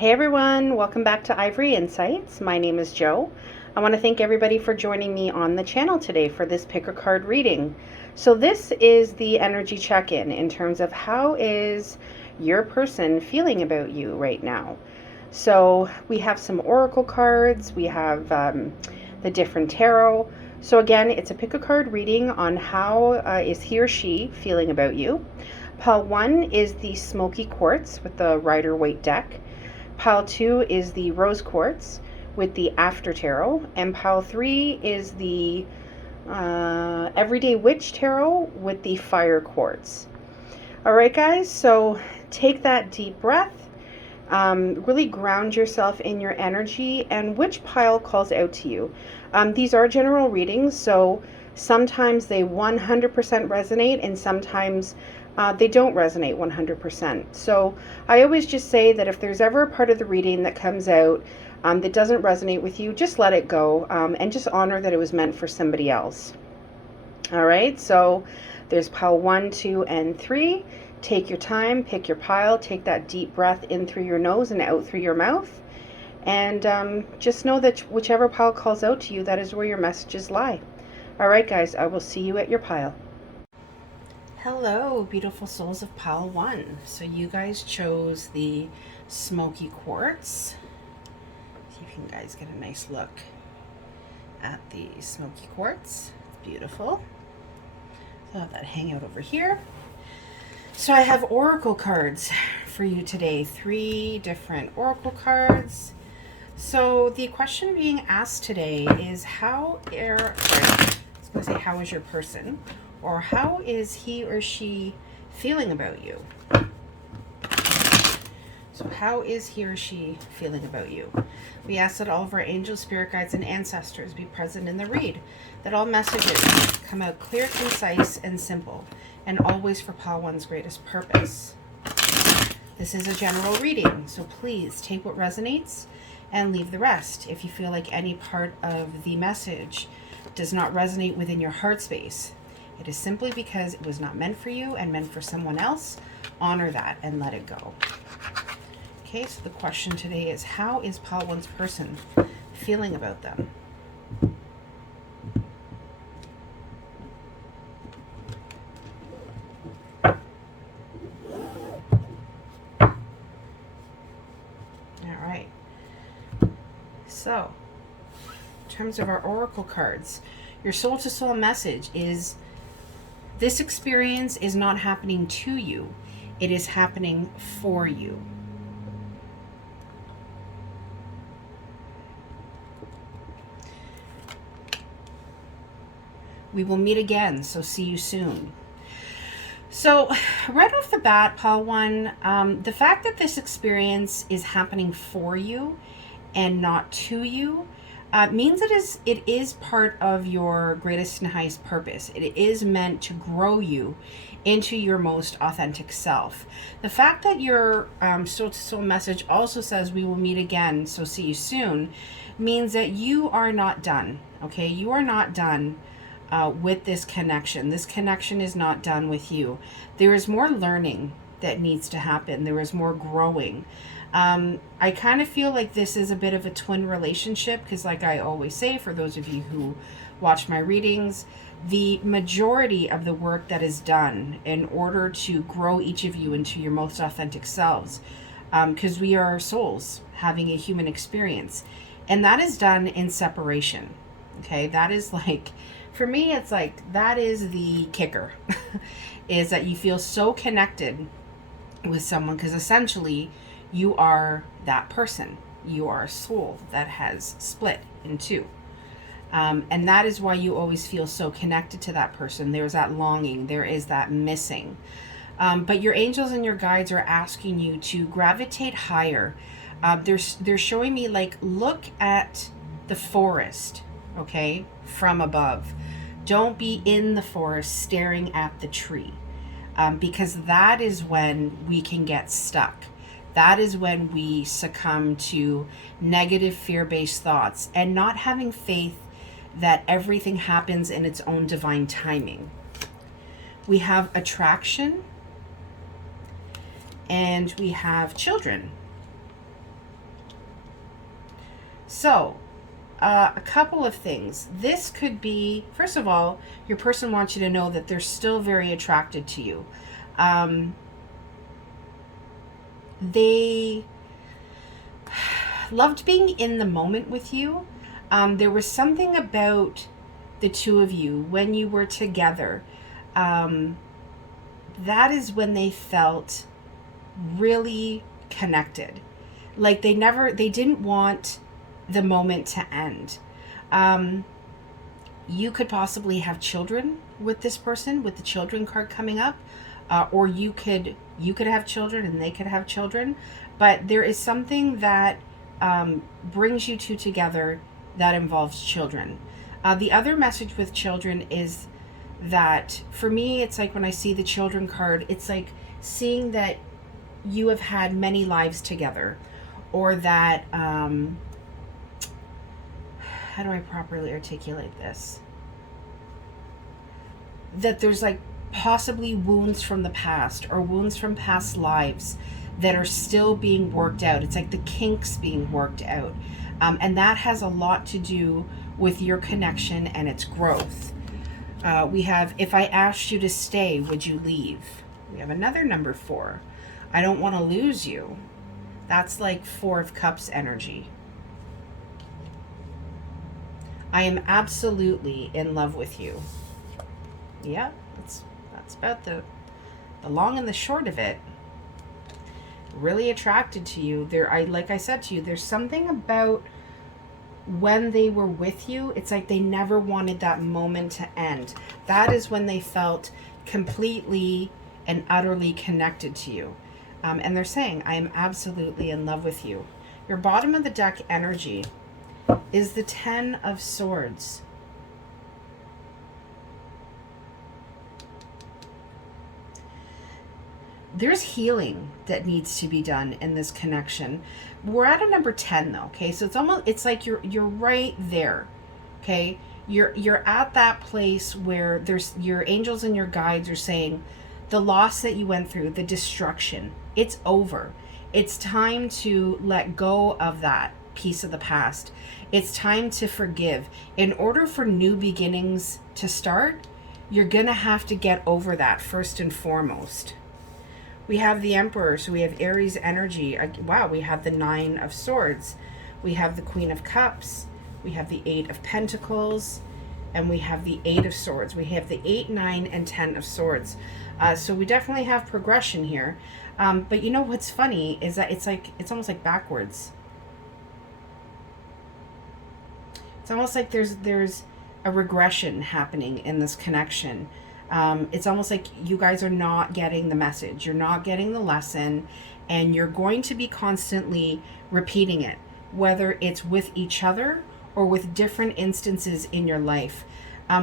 Hey everyone, welcome back to Ivory Insights. My name is Jo. I want to thank everybody for joining me on the channel today for this pick a card reading. So this is the energy check-in in terms of how is your person feeling about you right now. So we have some oracle cards, we have the different tarot. So again, it's a pick a card reading on how is he or she feeling about you. Pile 1 is the smoky quartz with the Rider-Waite deck. Pile 2 is the rose quartz with the after tarot, and pile 3 is the everyday witch tarot with the fire quartz. All right, guys, so take that deep breath, really ground yourself in your energy and which pile calls out to you. These are general readings, so sometimes they 100% resonate and sometimes they don't resonate 100%. So I always just say that if there's ever a part of the reading that comes out that doesn't resonate with you, just let it go and just honor that it was meant for somebody else. All right, so there's pile 1, 2, and 3. Take your time, pick your pile, take that deep breath in through your nose and out through your mouth. And just know that whichever pile calls out to you, that is where your messages lie. All right, guys, I will see you at your pile. Hello, beautiful souls of pile 1. So you guys chose the smoky quartz. See if you guys get a nice look at the smoky quartz. It's beautiful. So I'll have that hang out over here. So I have oracle cards for you today. 3 different oracle cards. So the question being asked today is how is your person? Or how is he or she feeling about you? So how is he or she feeling about you? We ask that all of our angels, spirit guides, and ancestors be present in the read, that all messages come out clear, concise, and simple, and always for pile 1's greatest purpose. This is a general reading, so please take what resonates and leave the rest. If you feel like any part of the message does not resonate within your heart space, it is simply because it was not meant for you and meant for someone else. Honor that and let it go. Okay, so the question today is, how is pile 1's person feeling about them? All right. So, in terms of our oracle cards, your soul-to-soul message is, this experience is not happening to you. It is happening for you. We will meet again, so see you soon. So right off the bat, pile 1, the fact that this experience is happening for you and not to you means it is part of your greatest and highest purpose. It is meant to grow you into your most authentic self. The fact that your soul-to-soul message also says we will meet again, so see you soon, means that you are not done, okay? You are not done with this connection. This connection is not done with you. There is more learning that needs to happen. There is more growing. I kind of feel like this is a bit of a twin relationship because, like I always say, for those of you who watch my readings, the majority of the work that is done in order to grow each of you into your most authentic selves, because we are souls having a human experience, and that is done in separation. Okay, that is like, for me, it's like that is the kicker, is that you feel so connected with someone because essentially you are that person. You are a soul that has split in 2. And that is why you always feel so connected to that person. There's that longing. There is that missing. But your angels and your guides are asking you to gravitate higher. They're showing me, like, look at the forest, okay, from above. Don't be in the forest staring at the tree, because that is when we can get stuck. That is when we succumb to negative fear-based thoughts and not having faith that everything happens in its own divine timing. We have attraction and we have children. So, a couple of things. This could be, first of all, your person wants you to know that they're still very attracted to you. They loved being in the moment with you. There was something about the two of you when you were together. That is when they felt really connected. Like they didn't want the moment to end. You could possibly have children with this person, with the children card coming up, or you could have children and they could have children. But there is something that brings you two together that involves children. The other message with children is that for me, it's like when I see the children card, it's like seeing that you have had many lives together, or that how do I properly articulate this? That there's like possibly wounds from the past or wounds from past lives that are still being worked out. It's like the kinks being worked out. And that has a lot to do with your connection and its growth. We have, if I asked you to stay, would you leave? We have another number 4. I don't want to lose you. That's like 4 of Cups energy. I am absolutely in love with you. Yeah, that's about the long and the short of it. Really attracted to you. Like I said to you, there's something about when they were with you, it's like they never wanted that moment to end. That is when they felt completely and utterly connected to you. And they're saying, I am absolutely in love with you. Your bottom of the deck energy is the 10 of Swords. There's healing that needs to be done in this connection. We're at a number 10 though, okay? So it's like you're right there. Okay? You're at that place where there's your angels and your guides are saying the loss that you went through, the destruction, it's over. It's time to let go of that piece of the past. It's time to forgive. In order for new beginnings to start, you're gonna have to get over that first and foremost. We have the Emperor, so we have Aries energy. Wow, we have the 9 of Swords. We have the Queen of Cups. We have the 8 of Pentacles. And we have the 8 of Swords. We have the 8, 9, and 10 of Swords. So we definitely have progression here. But you know what's funny is that it's almost like backwards. It's almost like there's a regression happening in this connection. It's almost like you guys are not getting the message. You're not getting the lesson, and you're going to be constantly repeating it, whether it's with each other or with different instances in your life.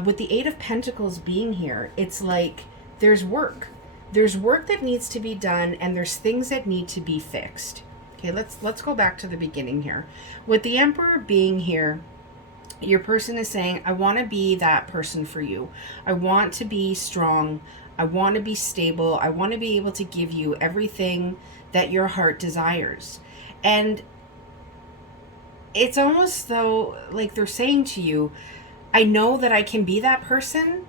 With the 8 of Pentacles being here, it's like there's work. There's work that needs to be done, and there's things that need to be fixed. Okay, let's go back to the beginning here. With the Emperor being here, your person is saying, I want to be that person for you. I want to be strong. I want to be stable. I want to be able to give you everything that your heart desires. And it's almost though like they're saying to you, I know that I can be that person,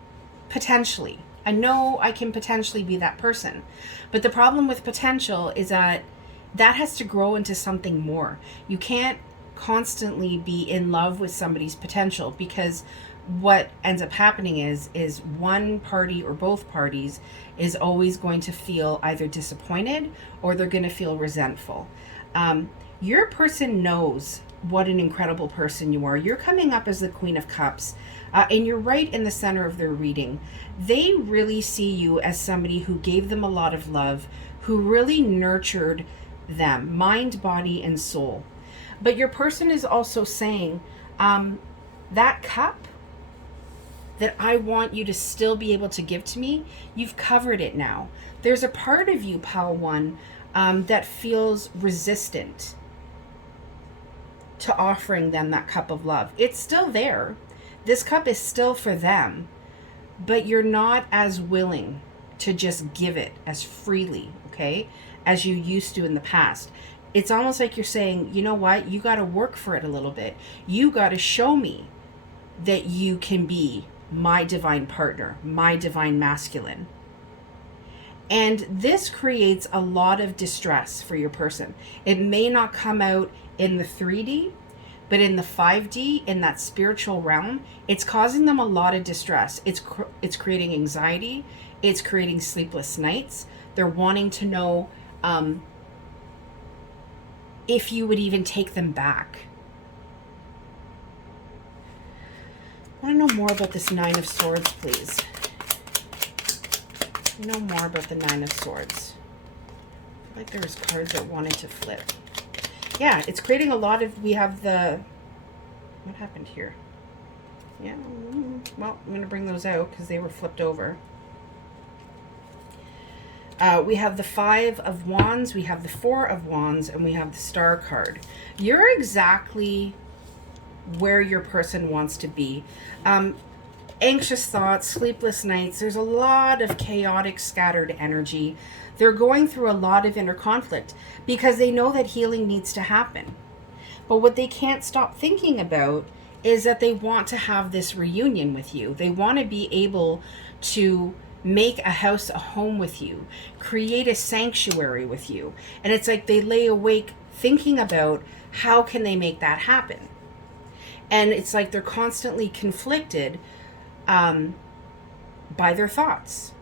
potentially. I know I can potentially be that person. But the problem with potential is that has to grow into something more. You can't constantly be in love with somebody's potential, because what ends up happening is one party or both parties is always going to feel either disappointed or they're going to feel resentful. Your person knows what an incredible person you are. You're coming up as the Queen of Cups, and you're right in the center of their reading. They really see you as somebody who gave them a lot of love, who really nurtured them, mind, body, and soul. But your person is also saying, that cup that I want you to still be able to give to me, you've covered it now. There's a part of you, Pile 1, that feels resistant to offering them that cup of love. It's still there. This cup is still for them, but you're not as willing to just give it as freely, okay, as you used to in the past. It's almost like you're saying, you know what, you got to work for it a little bit. You got to show me that you can be my divine partner, my divine masculine. And this creates a lot of distress for your person. It may not come out in the 3D, but in the 5D, in that spiritual realm, it's causing them a lot of distress. It's creating anxiety. It's creating sleepless nights. They're wanting to know if you would even take them back. I want to know more about this Nine of Swords, please. Know more about the Nine of Swords. I feel like there's cards that wanted to flip. Yeah, it's creating a lot of, we have the, what happened here? Yeah, well, I'm going to bring those out because they were flipped over. We have the Five of Wands, we have the Four of Wands, and we have the Star card. You're exactly where your person wants to be. Anxious thoughts, sleepless nights. There's a lot of chaotic, scattered energy. They're going through a lot of inner conflict because they know that healing needs to happen. But what they can't stop thinking about is that they want to have this reunion with you. They want to be able to make a house a home with you, create a sanctuary with you. And it's like they lay awake thinking about how can they make that happen. And it's like they're constantly conflicted by their thoughts,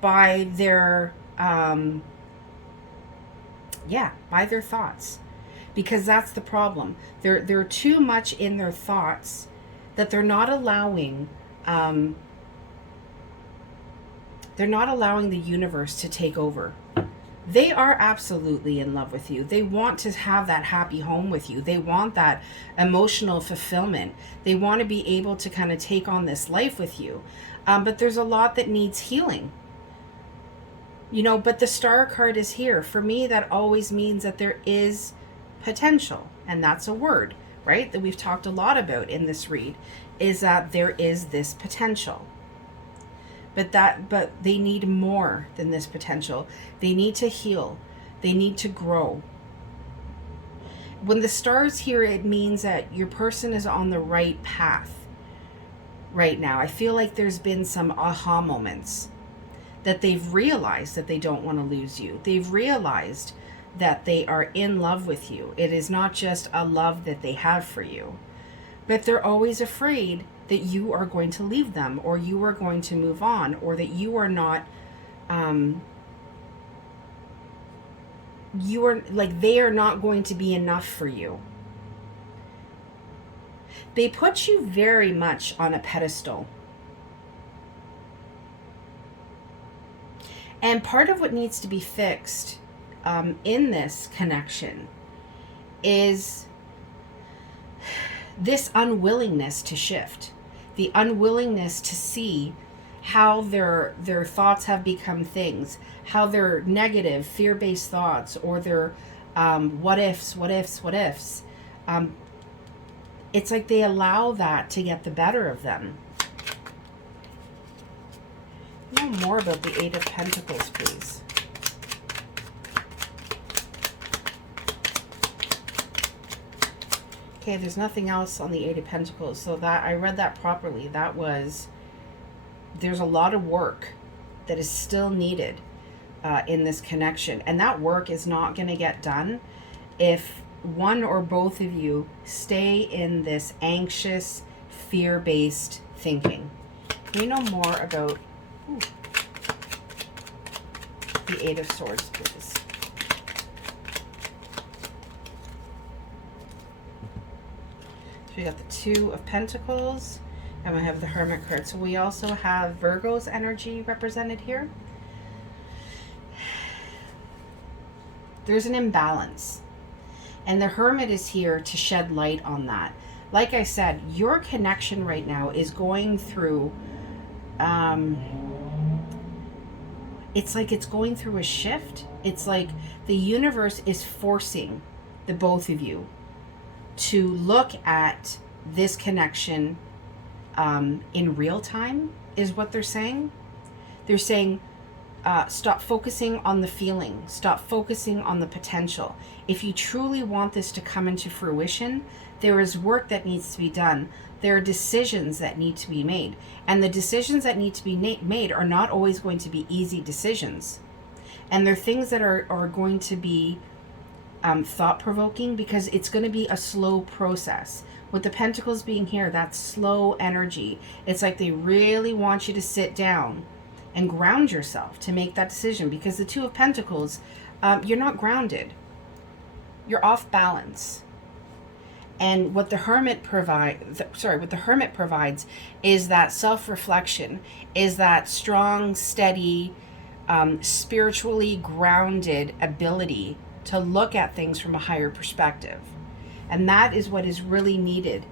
by their, by their thoughts, because that's the problem. They're too much in their thoughts that they're not allowing the universe to take over. They are absolutely in love with you. They want to have that happy home with you. They want that emotional fulfillment. They want to be able to kind of take on this life with you. But there's a lot that needs healing. You know, but the Star card is here. For me, that always means that there is potential. And that's a word, right? That we've talked a lot about in this read, is that there is this potential. But they need more than this potential. They need to heal. They need to grow. When the Star's here, it means that your person is on the right path right now. I feel like there's been some aha moments that they've realized that they don't want to lose you. They've realized that they are in love with you. It is not just a love that they have for you, but they're always afraid that you are going to leave them, or you are going to move on, or that you are not, they are not going to be enough for you. They put you very much on a pedestal. And part of what needs to be fixed in this connection is this unwillingness to shift, the unwillingness to see how their thoughts have become things, how their negative fear-based thoughts, or their what ifs, it's like they allow that to get the better of them. Know more about the Eight of Pentacles, please. Okay, there's nothing else on the Eight of Pentacles, so that I read that properly. That was, there's a lot of work that is still needed in this connection, and that work is not going to get done if one or both of you stay in this anxious, fear-based thinking. Can we know more about the Eight of Swords, please? So we got the Two of Pentacles, and we have the Hermit card. So we also have Virgo's energy represented here. There's an imbalance, and the Hermit is here to shed light on that. Like I said, your connection right now is going through, it's like it's going through a shift. It's like the universe is forcing the both of you to look at this connection in real time, is what they're saying. They're saying, Stop focusing on the feeling. Stop focusing on the potential. If you truly want this to come into fruition, there is work that needs to be done. There are decisions that need to be made. And the decisions that need to be made are not always going to be easy decisions. And they're things that are going to be thought-provoking, because it's going to be a slow process. With the Pentacles being here, that's slow energy. It's like they really want you to sit down and ground yourself to make that decision, because the Two of Pentacles, you're not grounded. You're off balance. And what the Hermit provides is that self-reflection, is that strong, steady, spiritually grounded ability to look at things from a higher perspective. And that is what is really needed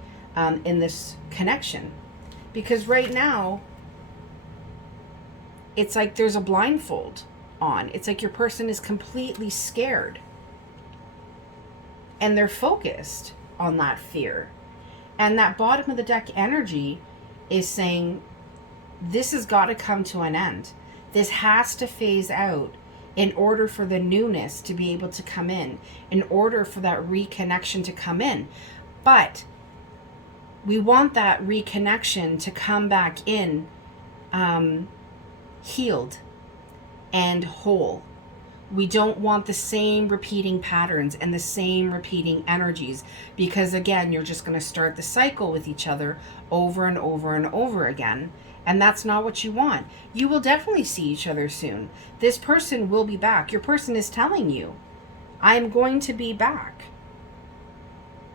in this connection. Because right now, it's like there's a blindfold on. It's like your person is completely scared. And they're focused on that fear. And that bottom of the deck energy is saying, this has got to come to an end. This has to phase out in order for the newness to be able to come in order for that reconnection to come in. But we want that reconnection to come back in healed and whole. We don't want the same repeating patterns and the same repeating energies, because again, you're just going to start the cycle with each other over and over and over again. And that's not what you want. You will definitely see each other soon. This person will be back. Your person is telling you, I am going to be back.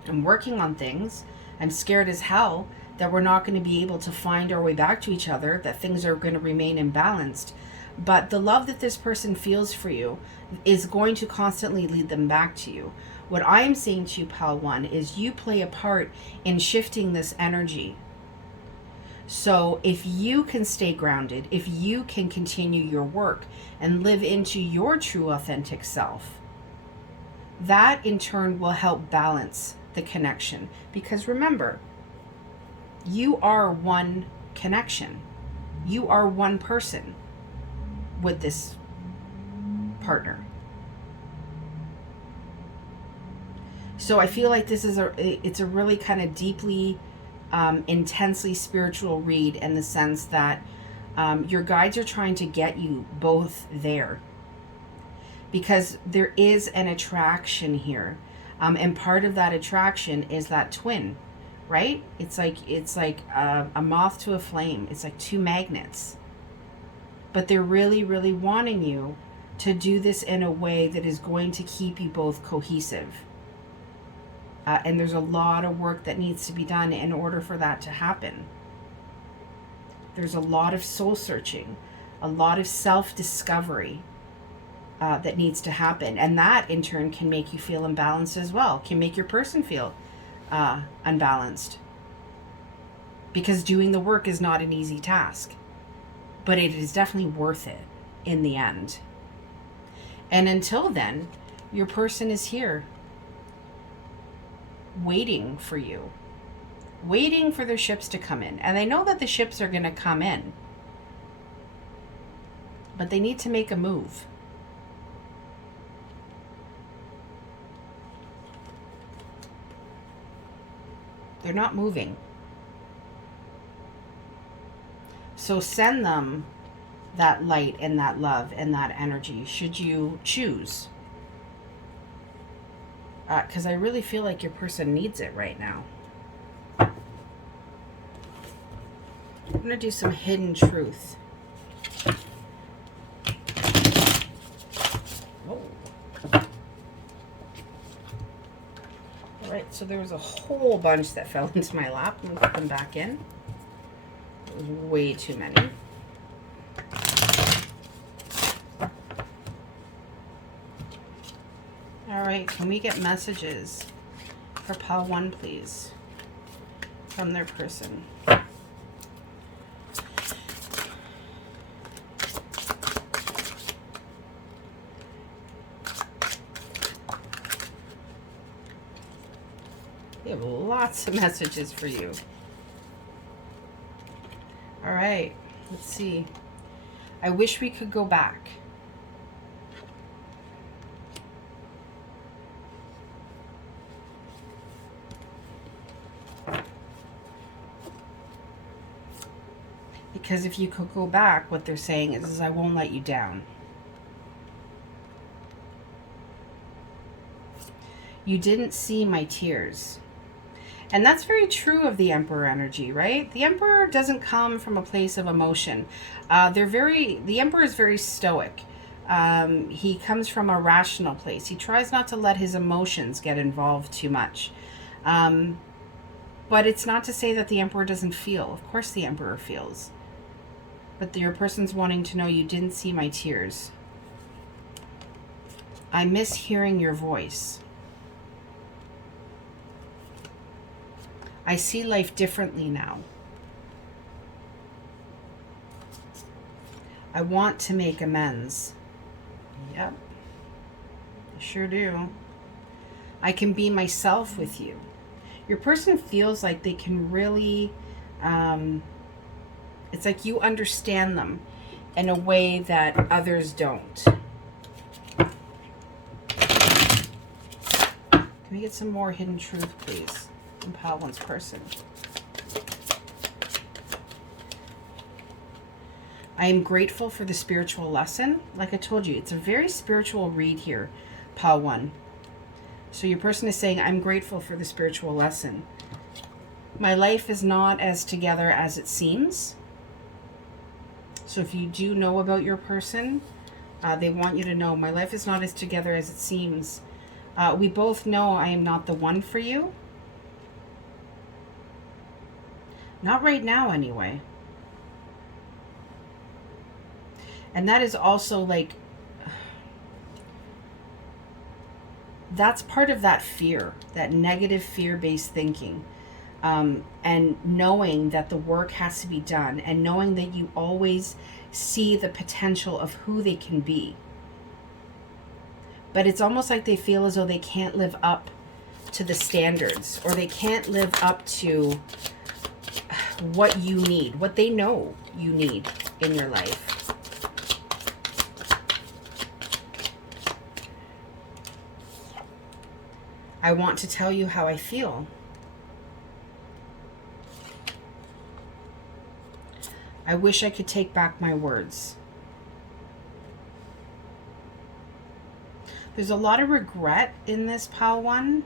I'm working on things. I'm scared as hell that we're not going to be able to find our way back to each other, that things are going to remain imbalanced. But the love that this person feels for you is going to constantly lead them back to you. What I am saying to you, Pal 1, is you play a part in shifting this energy. So if you can stay grounded, if you can continue your work and live into your true authentic self, that in turn will help balance the connection. Because remember, you are one connection. You are one person with this partner. So I feel like this is it's a really kind of deeply intensely spiritual read, in the sense that your guides are trying to get you both there, because there is an attraction here, and part of that attraction is that twin, right? It's like a moth to a flame. It's like two magnets, but they're really, really wanting you to do this in a way that is going to keep you both cohesive. And there's a lot of work that needs to be done in order for that to happen. There's a lot of soul searching, a lot of self-discovery that needs to happen. And that in turn can make you feel imbalanced as well, can make your person feel unbalanced. Because doing the work is not an easy task, but it is definitely worth it in the end. And until then, your person is here, waiting for you, waiting for their ships to come in. And they know that the ships are going to come in, but they need to make a move. They're not moving. So send them that light and that love and that energy, should you choose. Because I really feel like your person needs it right now. I'm going to do some hidden truth. Oh. All right, so there was a whole bunch that fell into my lap. I'm going to put them back in. It was way too many. All right, can we get messages for Pal 1, please, from their person? We have lots of messages for you. All right, let's see. I wish we could go back. Because if you could go back, what they're saying is I won't let you down. You didn't see my tears. And that's very true of the Emperor energy, right? The Emperor doesn't come from a place of emotion. The Emperor is very stoic. He comes from a rational place. He tries not to let his emotions get involved too much. But it's not to say that the Emperor doesn't feel. Of course the Emperor feels. But your person's wanting to know you didn't see my tears. I miss hearing your voice. I see life differently now. I want to make amends. Yep. I sure do. I can be myself with you. Your person feels like they can really, it's like you understand them in a way that others don't. Can we get some more hidden truth, please? From Pile One's person. I am grateful for the spiritual lesson. Like I told you, it's a very spiritual read here, Pile One. So your person is saying, I'm grateful for the spiritual lesson. My life is not as together as it seems. So if you do know about your person, they want you to know, my life is not as together as it seems. We both know I am not the one for you. Not right now, anyway. And that is also like, that's part of that fear, that negative fear-based thinking. And knowing that the work has to be done, and knowing that you always see the potential of who they can be. But it's almost like they feel as though they can't live up to the standards, or they can't live up to what you need, what they know you need in your life. I want to tell you how I feel. I wish I could take back my words. There's a lot of regret in this, Pile One.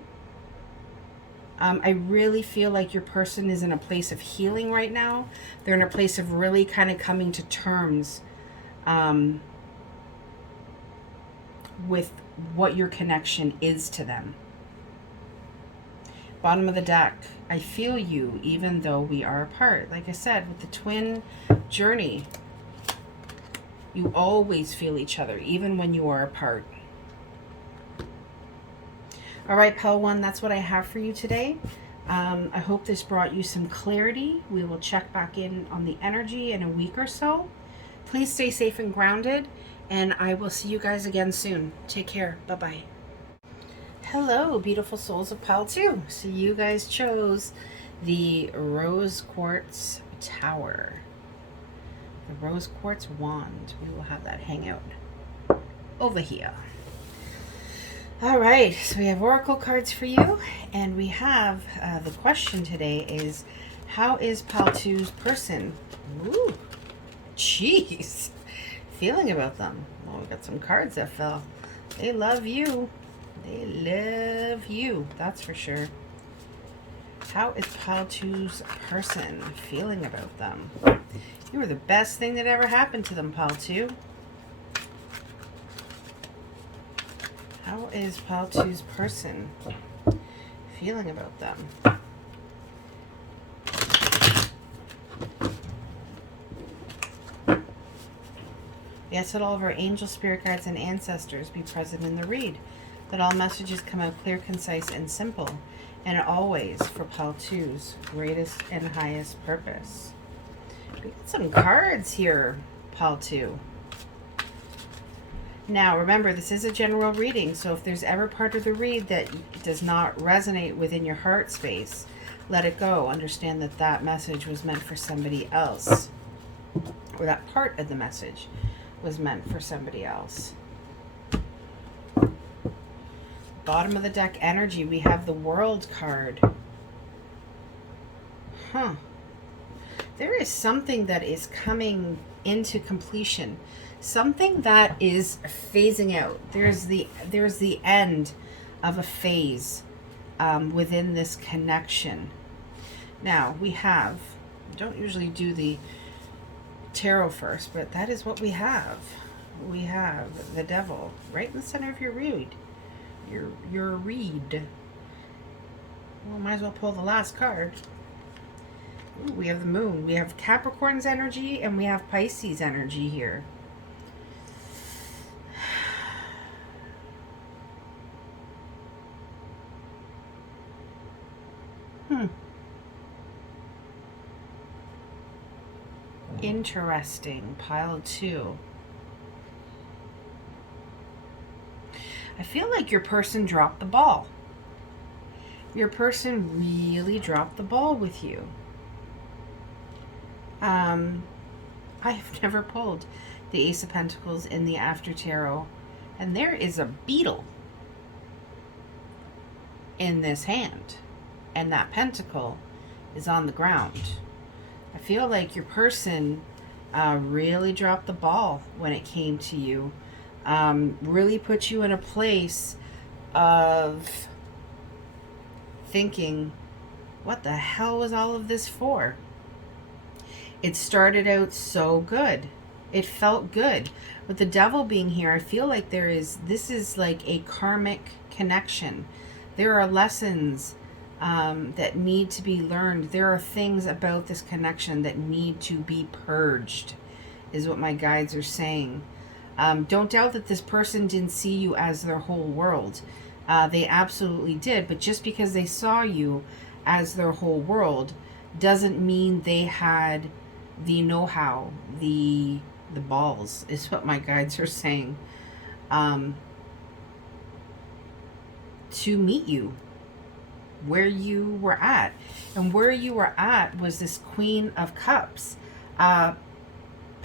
I really feel like your person is in a place of healing right now. They're in a place of really kind of coming to terms with what your connection is to them. Bottom of the deck, I feel you even though we are apart. Like I said, with the twin journey, you always feel each other, even when you are apart. All right, Pile One, that's what I have for you today. I hope this brought you some clarity. We will check back in on the energy in a week or so. Please stay safe and grounded, and I will see you guys again soon. Take care. Bye-bye. Hello, beautiful souls of Pile 2. So you guys chose the Rose Quartz Tower. The Rose Quartz Wand. We will have that hang out over here. All right, so we have Oracle cards for you, and we have the question today is, how is Pile 2's person? Ooh, jeez, feeling about them. Well, we got some cards that fell. They love you. They love you, that's for sure. How is Pile 2's person feeling about them? You were the best thing that ever happened to them, Pile 2. How is Pile 2's person feeling about them? We ask that all of our angel, spirit guides, and ancestors be present in the read. That all messages come out clear, concise, and simple. And always for Pile 2's greatest and highest purpose. We got some cards here, Pile 2. Now, remember, this is a general reading, so if there's ever part of the read that does not resonate within your heart space, let it go. Understand that that message was meant for somebody else. or that part of the message was meant for somebody else. Bottom of the deck energy, we have the World card. There is something that is coming into completion. Something that is phasing out. There's the end of a phase within this connection. Now, we have, I don't usually do the tarot first, but that is what we have. We have the Devil right in the center of your read. Your read. Well, might as well pull the last card. Ooh, we have the Moon. We have Capricorn's energy and we have Pisces energy here. Interesting. Pile 2. I feel like your person dropped the ball. Your person really dropped the ball with you. I have never pulled the Ace of Pentacles in the After Tarot, and there is a beetle in this hand, and that pentacle is on the ground. I feel like your person really dropped the ball when it came to you. Really put you in a place of thinking, what the hell was all of this for? It started out so good. It felt good. With the Devil being here, I feel like this is like a karmic connection. There are lessons that need to be learned. There are things about this connection that need to be purged, is what my guides are saying. Don't doubt that this person didn't see you as their whole world. They absolutely did, but just because they saw you as their whole world doesn't mean they had the know-how, the balls, is what my guides are saying, to meet you where you were at. And where you were at was this Queen of Cups. Pile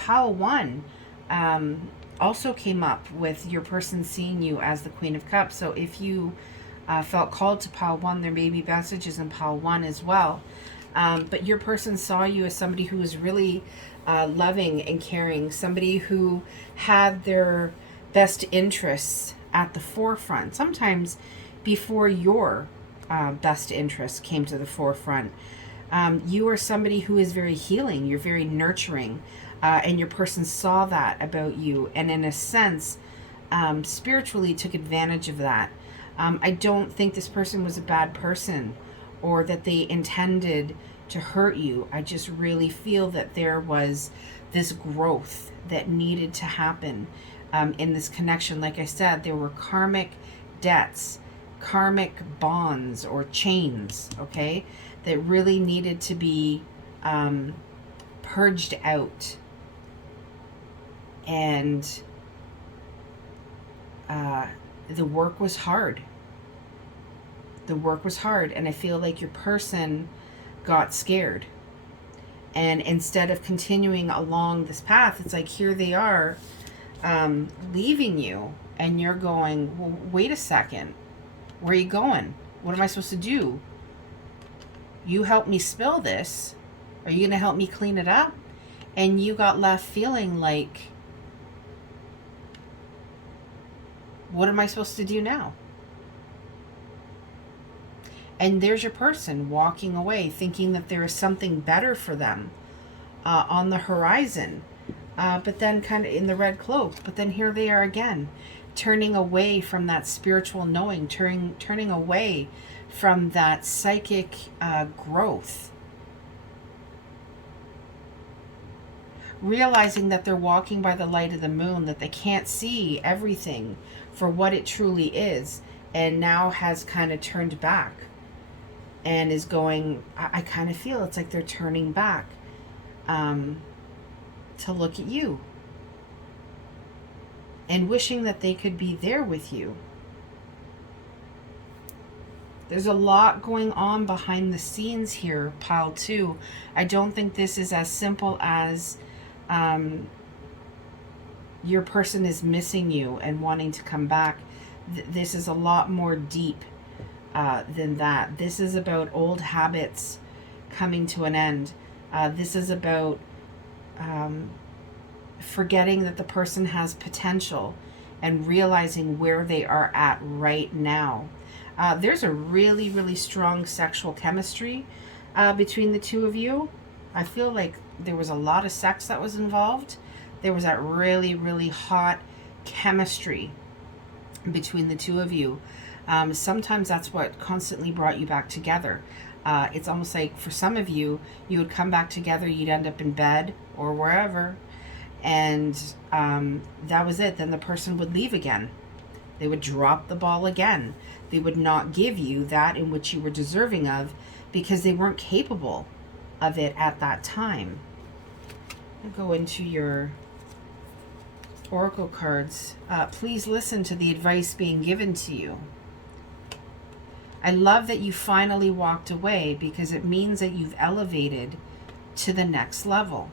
1 also came up with your person seeing you as the Queen of Cups. So if you felt called to pile 1, there may be messages in pile 1 as well. But your person saw you as somebody who was really loving and caring, somebody who had their best interests at the forefront, sometimes before your best interests came to the forefront. You are somebody who is very healing, you're very nurturing, and your person saw that about you, and in a sense, spiritually took advantage of that. I don't think this person was a bad person or that they intended to hurt you. I just really feel that there was this growth that needed to happen in this connection. Like I said, there were karmic debts, karmic bonds or chains, okay, that really needed to be purged out. And the work was hard. The work was hard, and I feel like your person got scared. And instead of continuing along this path, it's like here they are leaving you, and you're going, well, wait a second. Where are you going? What am I supposed to do? You helped me spill this. Are you going to help me clean it up? And you got left feeling like, what am I supposed to do now? And there's your person walking away thinking that there is something better for them on the horizon. But then kind of in the red cloak. But then here they are again, turning away from that spiritual knowing, turning away from that psychic growth. Realizing that they're walking by the light of the moon, that they can't see everything for what it truly is, and now has kind of turned back and is going, I kind of feel it's like they're turning back to look at you and wishing that they could be there with you. There's a lot going on behind the scenes here, pile 2. I don't think this is as simple as Your person is missing you and wanting to come back. This is a lot more deep than that. This is about old habits coming to an end. This is about forgetting that the person has potential and realizing where they are at right now. There's a really, really strong sexual chemistry between the two of you. I feel like there was a lot of sex that was involved. There was that really, really hot chemistry between the two of you. Sometimes that's what constantly brought you back together. It's almost like for some of you, you would come back together, you'd end up in bed or wherever, and that was it. Then the person would leave again. They would drop the ball again. They would not give you that in which you were deserving of because they weren't capable of it at that time. I'll go into your oracle cards. Please listen to the advice being given to you. I love that you finally walked away because it means that you've elevated to the next level.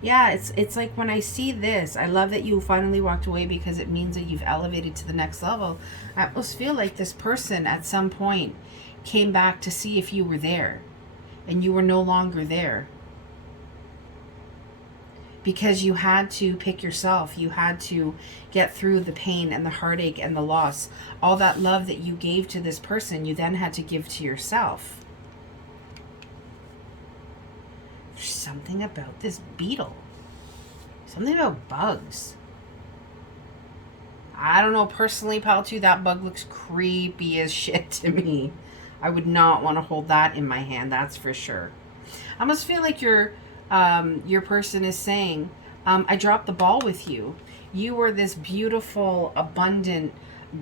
Yeah, it's like when I see this, I love that you finally walked away because it means that you've elevated to the next level. I almost feel like this person at some point came back to see if you were there and you were no longer there. Because you had to pick yourself. You had to get through the pain and the heartache and the loss. All that love that you gave to this person, you then had to give to yourself. There's something about this beetle. Something about bugs. I don't know, personally, Paltu, that bug looks creepy as shit to me. I would not want to hold that in my hand, that's for sure. I almost feel like your person is saying, I dropped the ball with you. You were this beautiful, abundant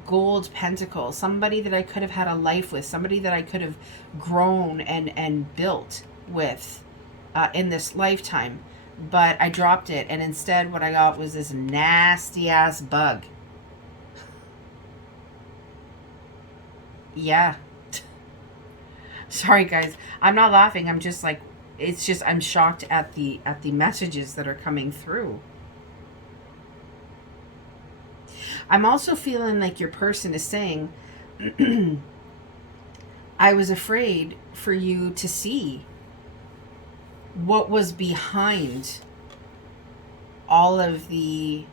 gold pentacle, somebody that I could have had a life with, somebody that I could have grown and built with in this lifetime. But I dropped it, and instead what I got was this nasty ass bug. Yeah. Sorry guys, I'm not laughing. I'm just like, it's just, I'm shocked at the messages that are coming through. I'm also feeling like your person is saying, I was afraid for you to see what was behind all of the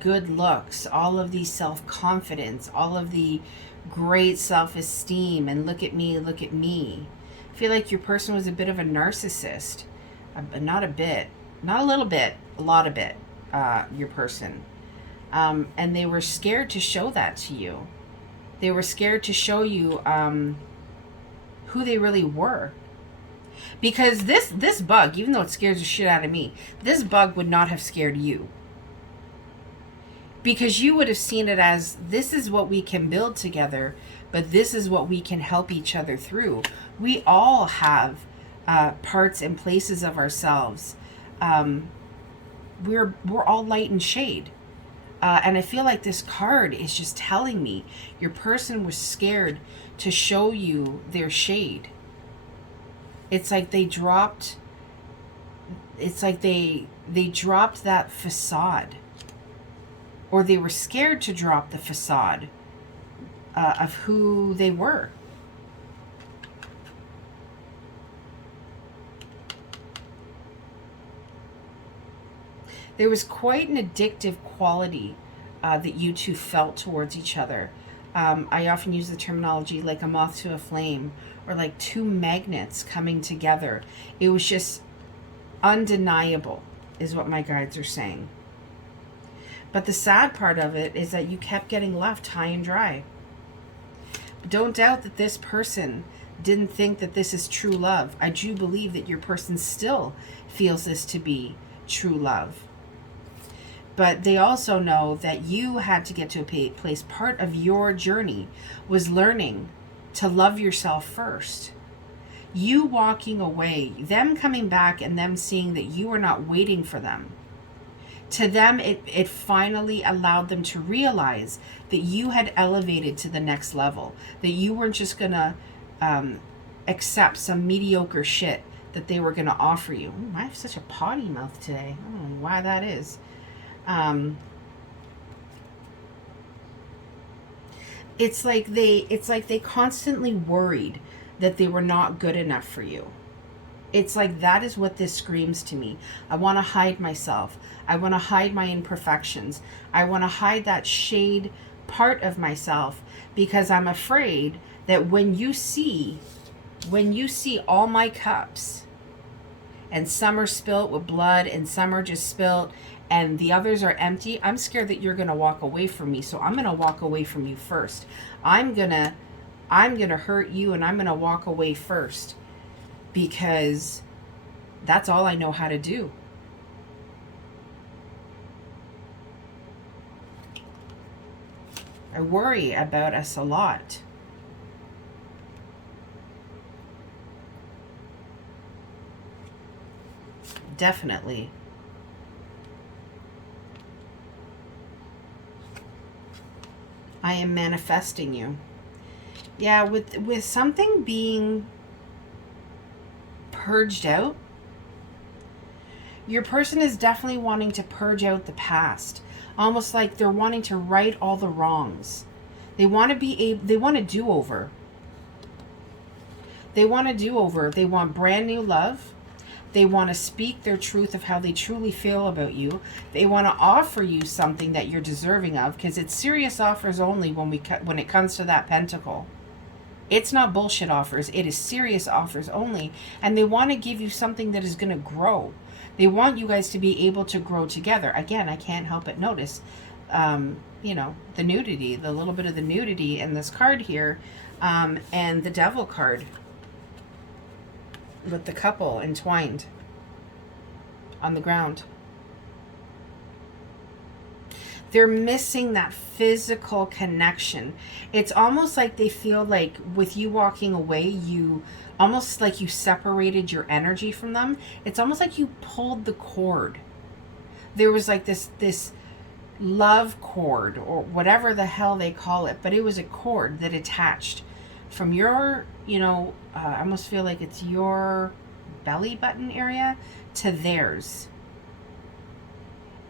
good looks, all of the self-confidence, all of the great self-esteem, and look at me, look at me. I feel like your person was a bit of a narcissist. Not a bit, not a little bit, a lot of it, your person. And they were scared to show that to you. They were scared to show you who they really were. Because this bug, even though it scares the shit out of me, this bug would not have scared you. Because you would have seen it as, this is what we can build together, but this is what we can help each other through. We all have parts and places of ourselves. We're all light and shade. And I feel like this card is just telling me your person was scared to show you their shade. It's like they dropped that facade. Or they were scared to drop the facade of who they were. There was quite an addictive quality that you two felt towards each other. I often use the terminology like a moth to a flame, or like two magnets coming together. It was just undeniable, is what my guides are saying. But the sad part of it is that you kept getting left high and dry. But don't doubt that this person didn't think that this is true love. I do believe that your person still feels this to be true love. But they also know that you had to get to a place. Part of your journey was learning to love yourself first. You walking away, them coming back and them seeing that you were not waiting for them. To them, it finally allowed them to realize that you had elevated to the next level, that you weren't just going to accept some mediocre shit that they were going to offer you. Ooh, I have such a potty mouth today. I don't know why that is. It's like they constantly worried that they were not good enough for you. It's like that is what this screams to me. I want to hide myself. I want to hide my imperfections. I want to hide that shade part of myself because I'm afraid that when you see all my cups and some are spilt with blood and some are just spilt and the others are empty, I'm scared that you're going to walk away from me. So I'm going to walk away from you first. I'm going to hurt you and I'm going to walk away first because that's all I know how to do. I worry about us a lot. Definitely. I am manifesting you. Yeah, with something being purged out, your person is definitely wanting to purge out the past. Almost like they're wanting to right all the wrongs. They want to they want a do-over. They want a do-over. They want brand new love. They want to speak their truth of how they truly feel about you. They want to offer you something that you're deserving of, because it's serious offers only when it comes to that pentacle. It's not bullshit offers. It is serious offers only. And they want to give you something that is going to grow. They want you guys to be able to grow together. Again, I can't help but notice, the nudity, the little bit of the nudity in this card here, and the devil card with the couple entwined on the ground. They're missing that physical connection. It's almost like they feel like with you walking away, you almost like you separated your energy from them. It's almost like you pulled the cord. There was like this love cord or whatever the hell they call it, but it was a cord that attached from your, I almost feel like it's your belly button area to theirs.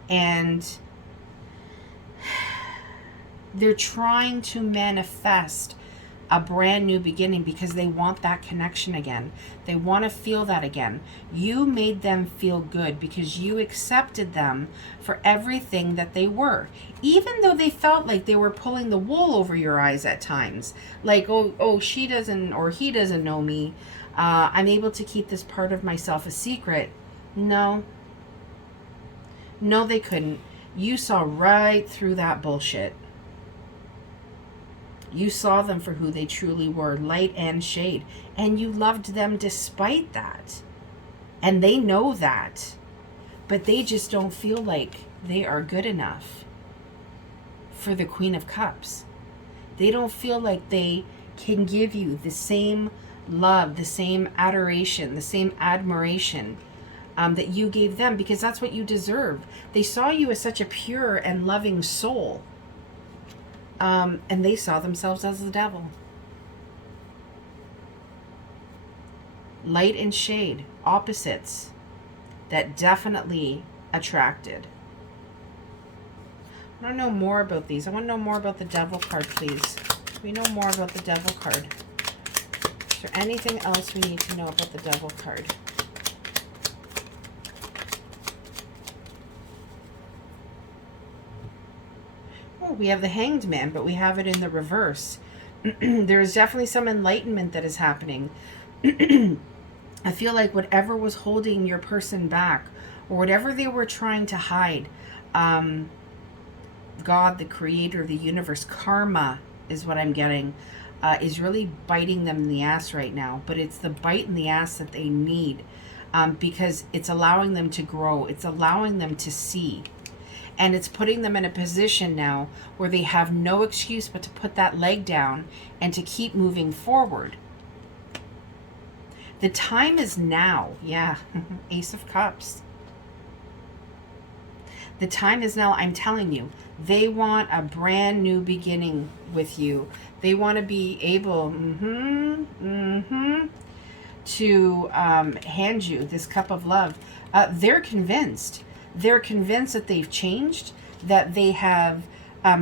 And they're trying to manifest a brand new beginning because they want that connection again. They want to feel that again. You made them feel good because you accepted them for everything that they were. Even though they felt like they were pulling the wool over your eyes at times. Like, oh, she doesn't or he doesn't know me. I'm able to keep this part of myself a secret. No, they couldn't. You saw right through that bullshit. You saw them for who they truly were, light and shade. And you loved them despite that. And they know that. But they just don't feel like they are good enough for the Queen of Cups. They don't feel like they can give you the same love, the same adoration, the same admiration that you gave them, because that's what you deserve. They saw you as such a pure and loving soul. And they saw themselves as the devil. Light and shade, opposites that definitely attracted. I want to know more about these. I want to know more about the devil card, please. We know more about the devil card. Is there anything else we need to know about the devil card? We have the Hanged Man, but we have it in the reverse. There is definitely some enlightenment that is happening. I feel like whatever was holding your person back, or whatever they were trying to hide, God, the creator of the universe, karma is what I'm getting, is really biting them in the ass right now. But it's the bite in the ass that they need, because it's allowing them to grow. It's allowing them to see. And it's putting them in a position now where they have no excuse but to put that leg down and to keep moving forward. The time is now. Yeah. Ace of Cups. The time is now. I'm telling you, they want a brand new beginning with you. They want to be able to hand you this cup of love. They're convinced. They're convinced that they've changed, that they have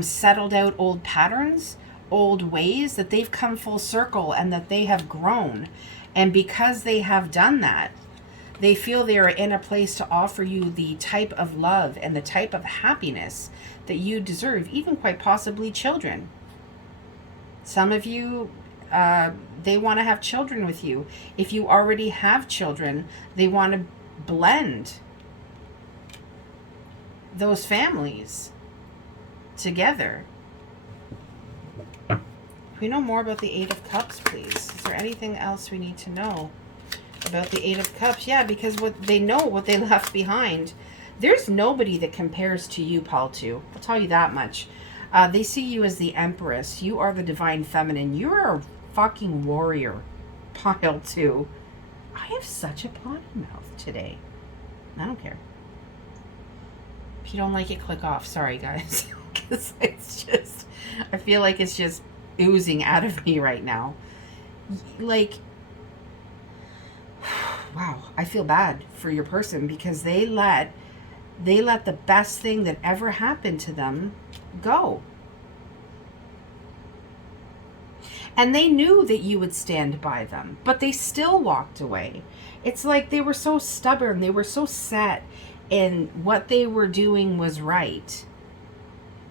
settled out old patterns, old ways, that they've come full circle, and that they have grown. And because they have done that, they feel they are in a place to offer you the type of love and the type of happiness that you deserve, even quite possibly children. Some of you, they want to have children with you. If you already have children, they want to blend those families together. Can we know more about the Eight of Cups, please? Is there anything else we need to know about the Eight of Cups? Yeah, because what they know, what they left behind. There's nobody that compares to you, Paul, too. I'll tell you that much. They see you as the Empress. You are the divine feminine. You're a fucking warrior, Pile 2. I have such a potty mouth today. I don't care. If you don't like it, click off. Sorry, guys. Because it's just, I feel like it's just oozing out of me right now. Like, wow, I feel bad for your person because they let the best thing that ever happened to them go. And they knew that you would stand by them, but they still walked away. It's like they were so stubborn. They were so set in what they were doing was right.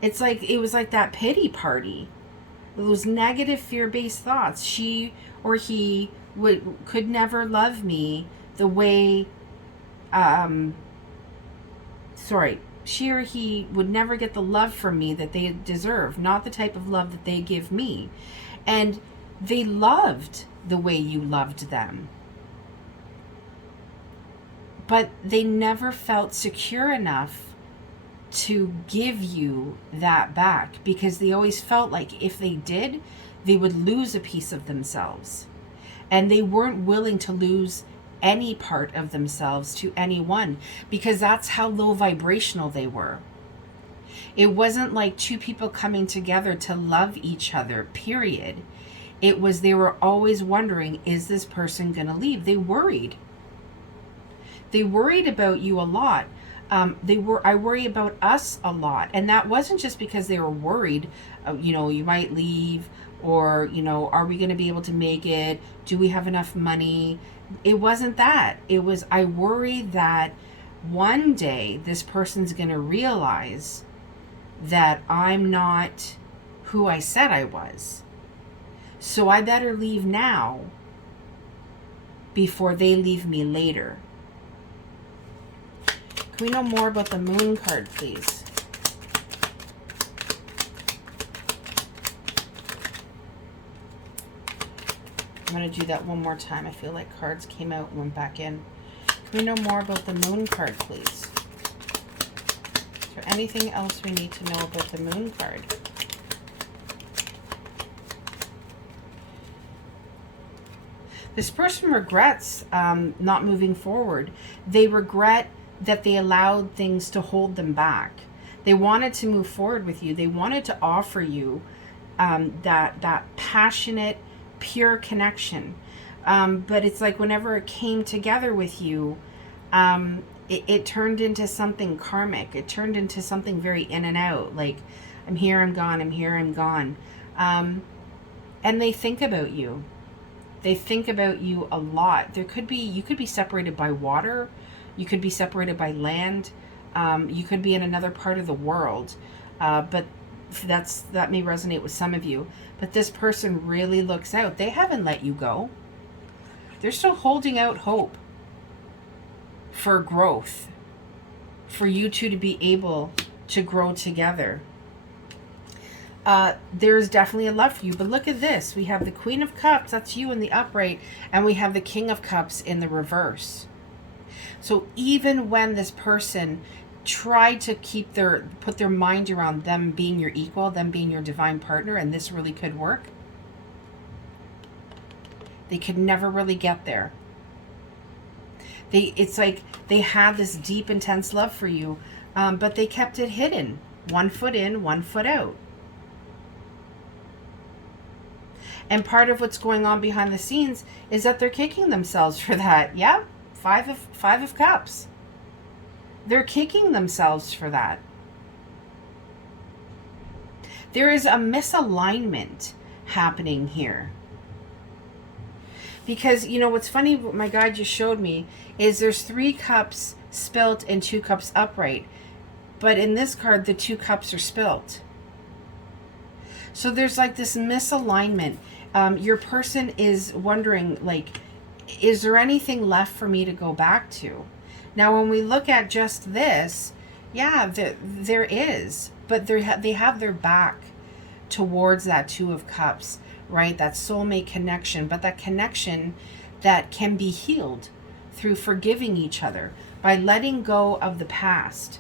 It's like, it was like that pity party. Those negative fear-based thoughts. She or he could never love me the way, she or he would never get the love from me that they deserve, not the type of love that they give me. And they loved the way you loved them. But they never felt secure enough to give you that back, because they always felt like if they did, they would lose a piece of themselves. And they weren't willing to lose any part of themselves to anyone, because that's how low vibrational they were. It wasn't like two people coming together to love each other, period. It was, they were always wondering, is this person going to leave? They worried. They worried about you a lot. I worry about us a lot. And that wasn't just because they were worried, you might leave, or, are we going to be able to make it? Do we have enough money? It wasn't that. It was, I worry that one day this person's going to realize that I'm not who I said I was. So I better leave now before they leave me later. Can we know more about the Moon card, please? I'm going to do that one more time. I feel like cards came out and went back in. Can we know more about the Moon card, please? Is there anything else we need to know about the Moon card? This person regrets not moving forward. They regret that they allowed things to hold them back. They wanted to move forward with you. They wanted to offer you that passionate, pure connection. But it's like whenever it came together with you, it turned into something karmic. It turned into something very in and out. Like, I'm here, I'm gone, I'm here, I'm gone. And they think about you. They think about you a lot. You could be separated by water. You could be separated by land. You could be in another part of the world. But that may resonate with some of you. But this person really looks out. They haven't let you go. They're still holding out hope for growth, for you two to be able to grow together. There's definitely a love for you. But look at this. We have the Queen of Cups. That's you in the upright. And we have the King of Cups in the reverse. So even when this person tried to put their mind around them being your equal, them being your divine partner, and this really could work, they could never really get there. It's like they had this deep, intense love for you, but they kept it hidden. 1 foot in, 1 foot out. And part of what's going on behind the scenes is that they're kicking themselves for that. Yeah, five of cups. They're kicking themselves for that. There is a misalignment happening here. Because, you know, what's funny, what my guide just showed me, is there's 3 cups spilt and 2 cups upright. But in this card, the 2 cups are spilt. So there's like this misalignment. Your person is wondering, like, is there anything left for me to go back to? Now, when we look at just this, yeah, there is. But they have their back towards that 2 of cups, right? That soulmate connection. But that connection that can be healed through forgiving each other, by letting go of the past,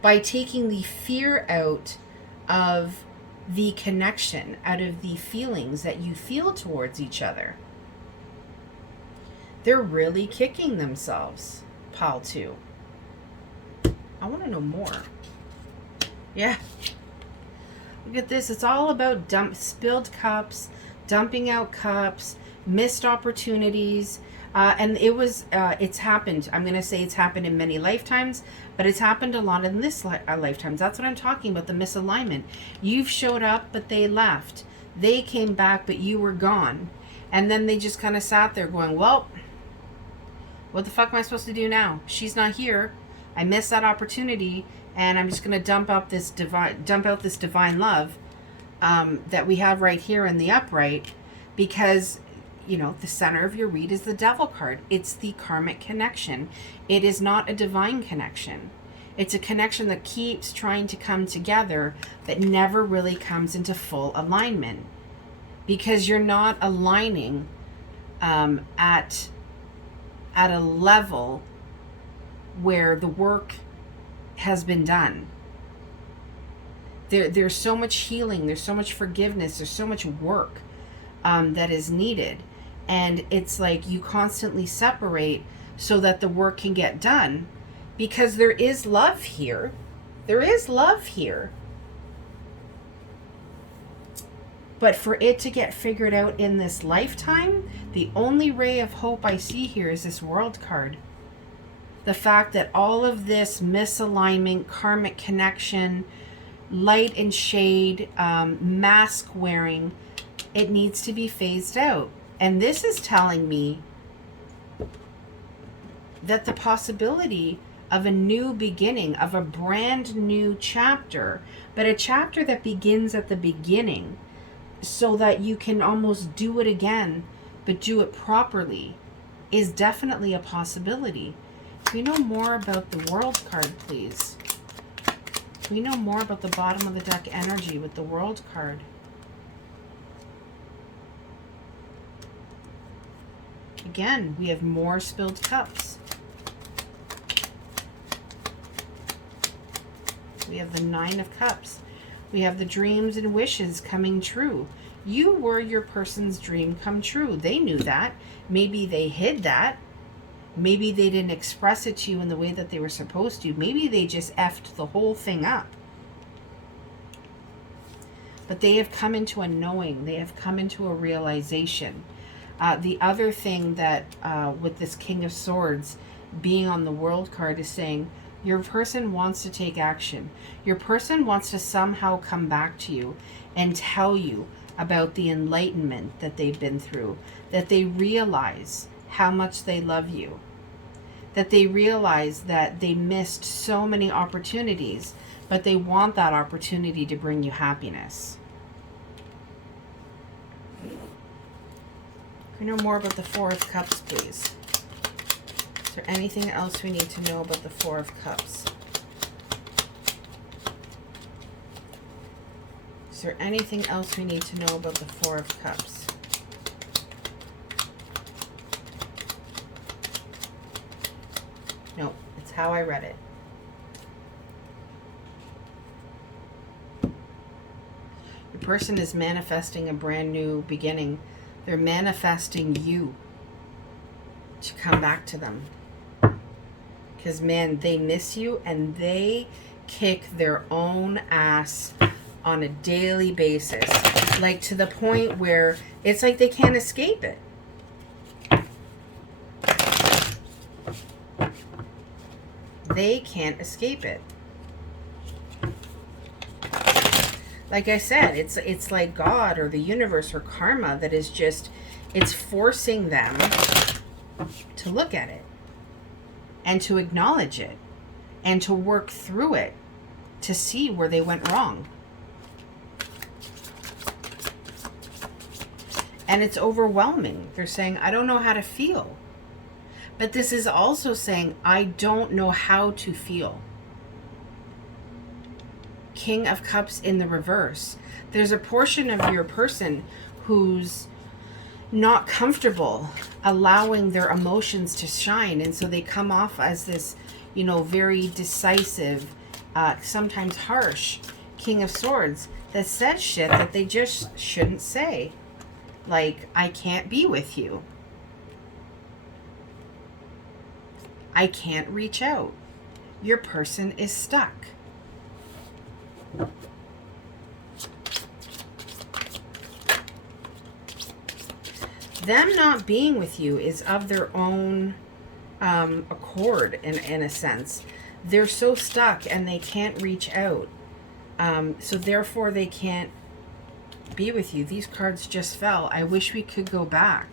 by taking the fear out of the connection, out of the feelings that you feel towards each other. They're really kicking themselves, pile 2. I want to know more. Yeah. Look at this. It's all about spilled cups, dumping out cups, missed opportunities. And it's happened. I'm going to say it's happened in many lifetimes, but it's happened a lot in this lifetime. That's what I'm talking about, the misalignment. You've showed up, but they left. They came back, but you were gone. And then they just kind of sat there going, well, what the fuck am I supposed to do now? She's not here. I missed that opportunity, and I'm just going to dump out this divine love that we have right here in the upright, because, you know, the center of your read is the Devil card. It's the karmic connection. It is not a divine connection. It's a connection that keeps trying to come together, that never really comes into full alignment, because you're not aligning at a level where the work has been done. There's so much healing, there's so much forgiveness, there's so much work that is needed. And it's like you constantly separate so that the work can get done, because there is love here. There is love here. But for it to get figured out in this lifetime, the only ray of hope I see here is this World card. The fact that all of this misalignment, karmic connection, light and shade, mask wearing, it needs to be phased out. And this is telling me that the possibility of a new beginning, of a brand new chapter, but a chapter that begins at the beginning, so that you can almost do it again, but do it properly, is definitely a possibility. Can we know more about the World card, please? Can we know more about the bottom of the deck energy with the World card? Again, we have more spilled cups. We have the 9 of Cups. We have the dreams and wishes coming true. You were your person's dream come true. They knew that. Maybe they hid that. Maybe they didn't express it to you in the way that they were supposed to. Maybe they just effed the whole thing up. But they have come into a knowing. They have come into a realization. The other thing that with this King of Swords being on the World card is saying your person wants to take action. Your person wants to somehow come back to you and tell you about the enlightenment that they've been through, that they realize how much they love you, that they realize that they missed so many opportunities, but they want that opportunity to bring you happiness. Can we know more about the 4 of Cups, please? Is there anything else we need to know about the 4 of Cups? Is there anything else we need to know about the 4 of Cups? No, it's how I read it. Your person is manifesting a brand new beginning. They're manifesting you to come back to them. Because, man, they miss you and they kick their own ass on a daily basis. Like, to the point where it's like they can't escape it. They can't escape it. Like I said, it's like God or the universe or karma that is just, it's forcing them to look at it and to acknowledge it and to work through it to see where they went wrong. And it's overwhelming. They're saying, I don't know how to feel. But this is also saying, I don't know how to feel. King of Cups in the reverse. There's a portion of your person who's not comfortable allowing their emotions to shine. And so they come off as this, you know, very decisive, sometimes harsh King of Swords that says shit that they just shouldn't say. Like, I can't be with you. I can't reach out. Your person is stuck. Them not being with you is of their own accord, in a sense. They're so stuck and they can't reach out. So therefore they can't be with you. These cards just fell. I wish we could go back.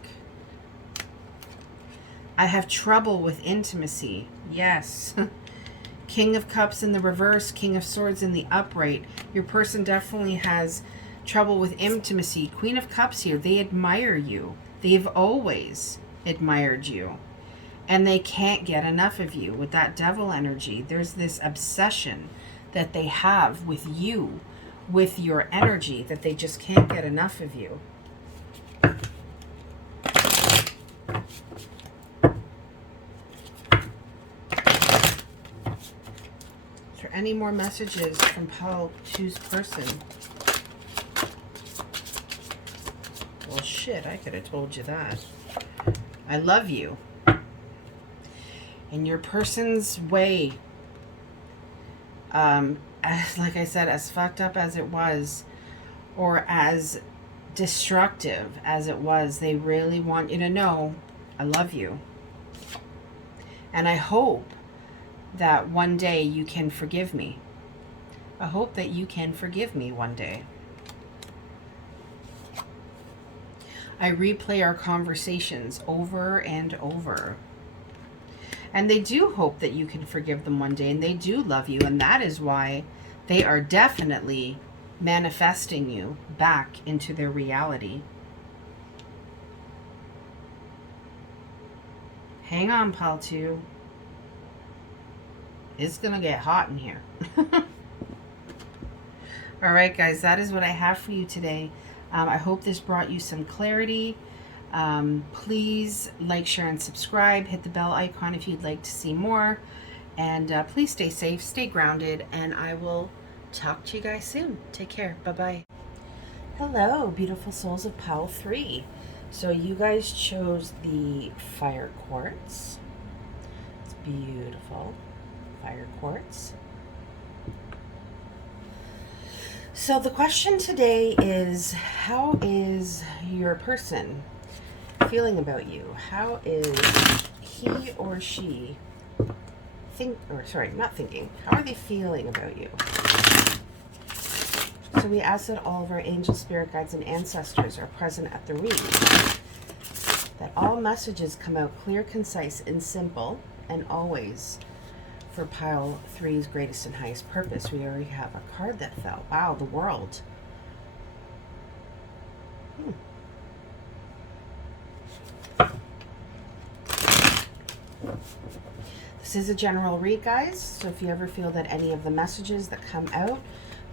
I have trouble with intimacy. Yes. King of Cups in the reverse, King of Swords in the upright. Your person definitely has trouble with intimacy. Queen of Cups here. They admire you. They've always admired you. And they can't get enough of you. With that Devil energy, there's this obsession that they have with you, with your energy, that they just can't get enough of you. Is there any more messages from Paul Chu's person? Well, shit, I could have told you that. I love you. In your person's way, like I said, as fucked up as it was, or as destructive as it was, they really want you to know, I love you. And I hope that one day you can forgive me. I hope that you can forgive me one day. I replay our conversations over and over. And they do hope that you can forgive them one day, and they do love you, and that is why they are definitely manifesting you back into their reality. Hang on, Pal 2. It's going to get hot in here. All right, guys, that is what I have for you today. I hope this brought you some clarity. Please like, share, and subscribe. Hit the bell icon if you'd like to see more. And please stay safe, stay grounded, and I will talk to you guys soon. Take care. Bye-bye. Hello, beautiful souls of Pile 3. So you guys chose the fire quartz. It's beautiful. Fire quartz. So the question today is, how is your person feeling about you? How is he or she how are they feeling about you? So we ask that all of our angel, spirit guides, and ancestors are present at the read. That all messages come out clear, concise, and simple, and always for Pile 3's greatest and highest purpose. We already have a card that fell. Wow, the World. This is a general read, guys, so if you ever feel that any of the messages that come out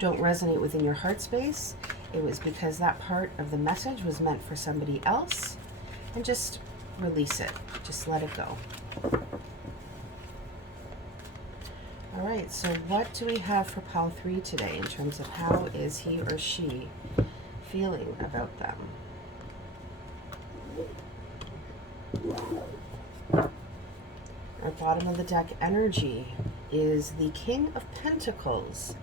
don't resonate within your heart space, it was because that part of the message was meant for somebody else, and just release it. Just let it go. All right, so what do we have for Pile 3 today in terms of how is he or she feeling about them? bottom of the deck energy is the King of Pentacles.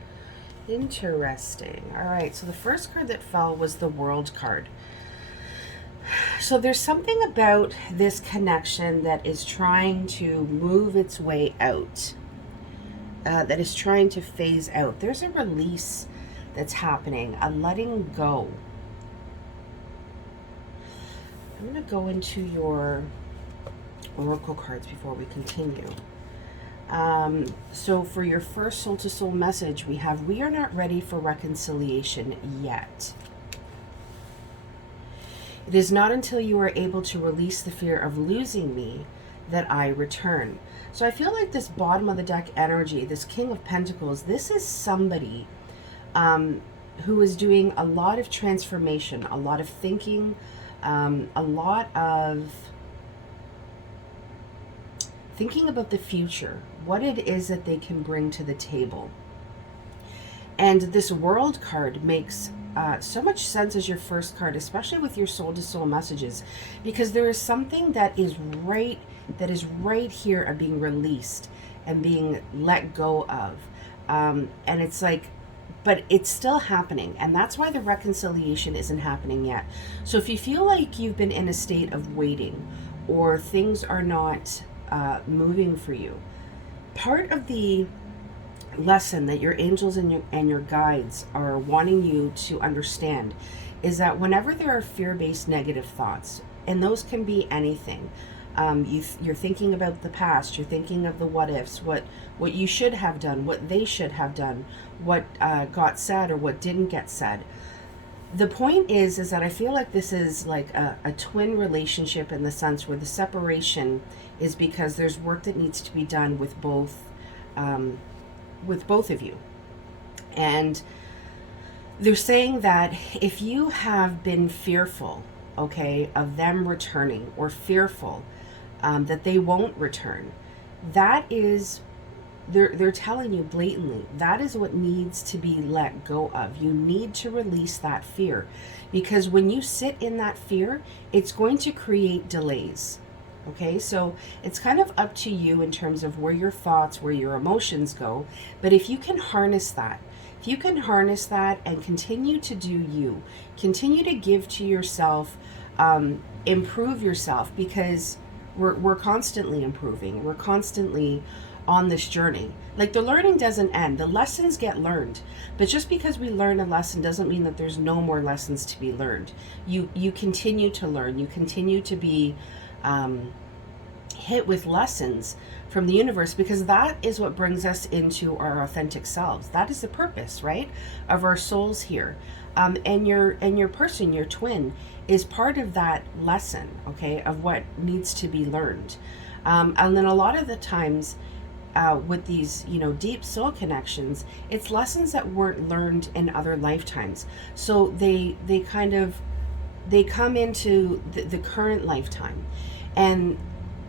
Interesting. All right, so the first card that fell was the World card. So there's something about this connection that is trying to move its way out, that is trying to phase out. There's a release that's happening, a letting go. I'm going to go into your oracle cards before we continue. So for your first soul-to-soul message, we have, we are not ready for reconciliation yet. It is not until you are able to release the fear of losing me that I return. So I feel like this bottom of the deck energy, this King of Pentacles, this is somebody who is doing a lot of transformation, a lot of thinking, a lot of thinking about the future, what it is that they can bring to the table. And this World card makes so much sense as your first card, especially with your soul-to-soul messages, because there is something that is right here of being released and being let go of. And it's like, but it's still happening, and that's why the reconciliation isn't happening yet. So if you feel like you've been in a state of waiting, or things are not moving for you, part of the lesson that your angels and your guides are wanting you to understand is that whenever there are fear-based negative thoughts, and those can be anything, you're thinking about the past, you're thinking of the what ifs, what you should have done, what they should have done, what got said or what didn't get said. The point is that I feel like this is like a twin relationship, in the sense where the separation is because there's work that needs to be done with both of you. And they're saying that if you have been fearful, okay, of them returning, or fearful that they won't return, that is, they're telling you blatantly, that is what needs to be let go of. You need to release that fear, because when you sit in that fear, it's going to create delays. Okay, so it's kind of up to you in terms of where your thoughts, where your emotions go. But if you can harness that, and continue to do you, continue to give to yourself, improve yourself, because we're constantly improving. We're constantly on this journey. Like, the learning doesn't end. The lessons get learned. But just because we learn a lesson doesn't mean that there's no more lessons to be learned. You continue to learn. You continue to be hit with lessons from the universe, because that is what brings us into our authentic selves. That is the purpose, right, of our souls here. And your person, your twin, is part of that lesson, okay, of what needs to be learned. And then a lot of the times with these, deep soul connections, it's lessons that weren't learned in other lifetimes. So they come into the current lifetime. And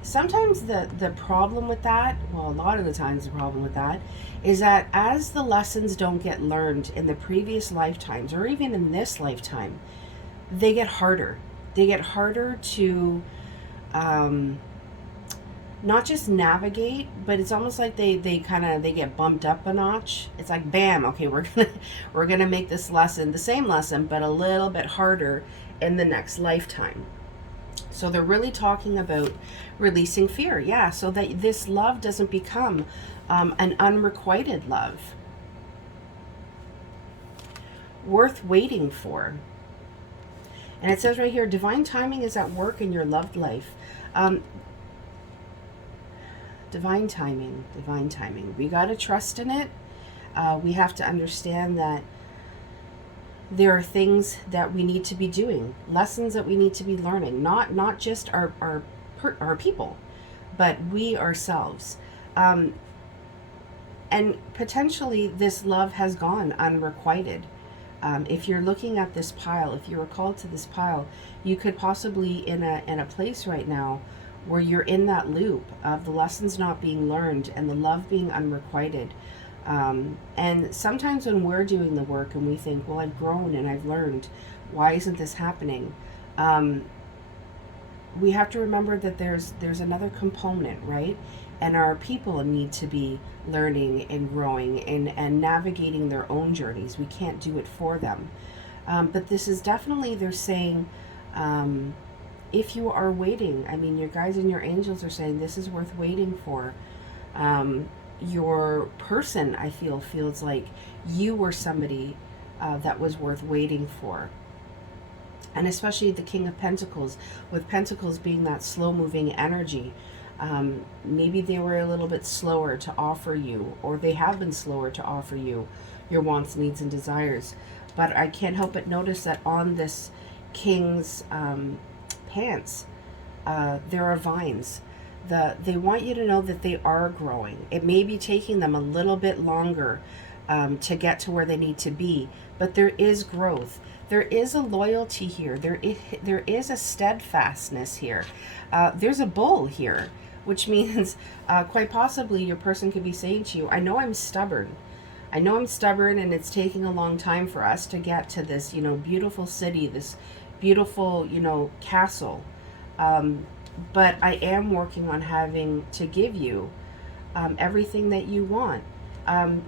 sometimes the problem with that, well, a lot of the times the problem with that is that as the lessons don't get learned in the previous lifetimes, or even in this lifetime, they get harder. They get harder to not just navigate, but it's almost like they get bumped up a notch. It's like, bam, okay, we're gonna make this lesson the same lesson, but a little bit harder in the next lifetime. So they're really talking about releasing fear, yeah, so that this love doesn't become an unrequited love, worth waiting for. And it says right here, divine timing is at work in your loved life. Divine timing. We got to trust in it. We have to understand that there are things that we need to be doing, lessons that we need to be learning, not just our people, but we ourselves. And potentially this love has gone unrequited. If you're looking at this pile, if you were called to this pile, you could possibly in a place right now where you're in that loop of the lessons not being learned and the love being unrequited. And sometimes when we're doing the work and we think, well, I've grown and I've learned, why isn't this happening? We have to remember that there's another component, right? And our people need to be learning and growing and navigating their own journeys. We can't do it for them. But this is definitely, they're saying, if you are waiting, I mean, your guides and your angels are saying this is worth waiting for. Your person, I feel, feels like you were somebody that was worth waiting for. And especially the King of Pentacles, with Pentacles being that slow-moving energy, maybe they were a little bit slower to offer you, or they have been slower to offer you your wants, needs, and desires. But I can't help but notice that on this King's pants, there are vines. They want you to know that they are growing. It may be taking them a little bit longer to get to where they need to be, but there is growth. There is a loyalty here. There is a steadfastness here. There's a bull here, which means quite possibly your person could be saying to you, I know I'm stubborn. I know I'm stubborn, and it's taking a long time for us to get to this, beautiful city, this beautiful, castle. But I am working on having to give you everything that you want.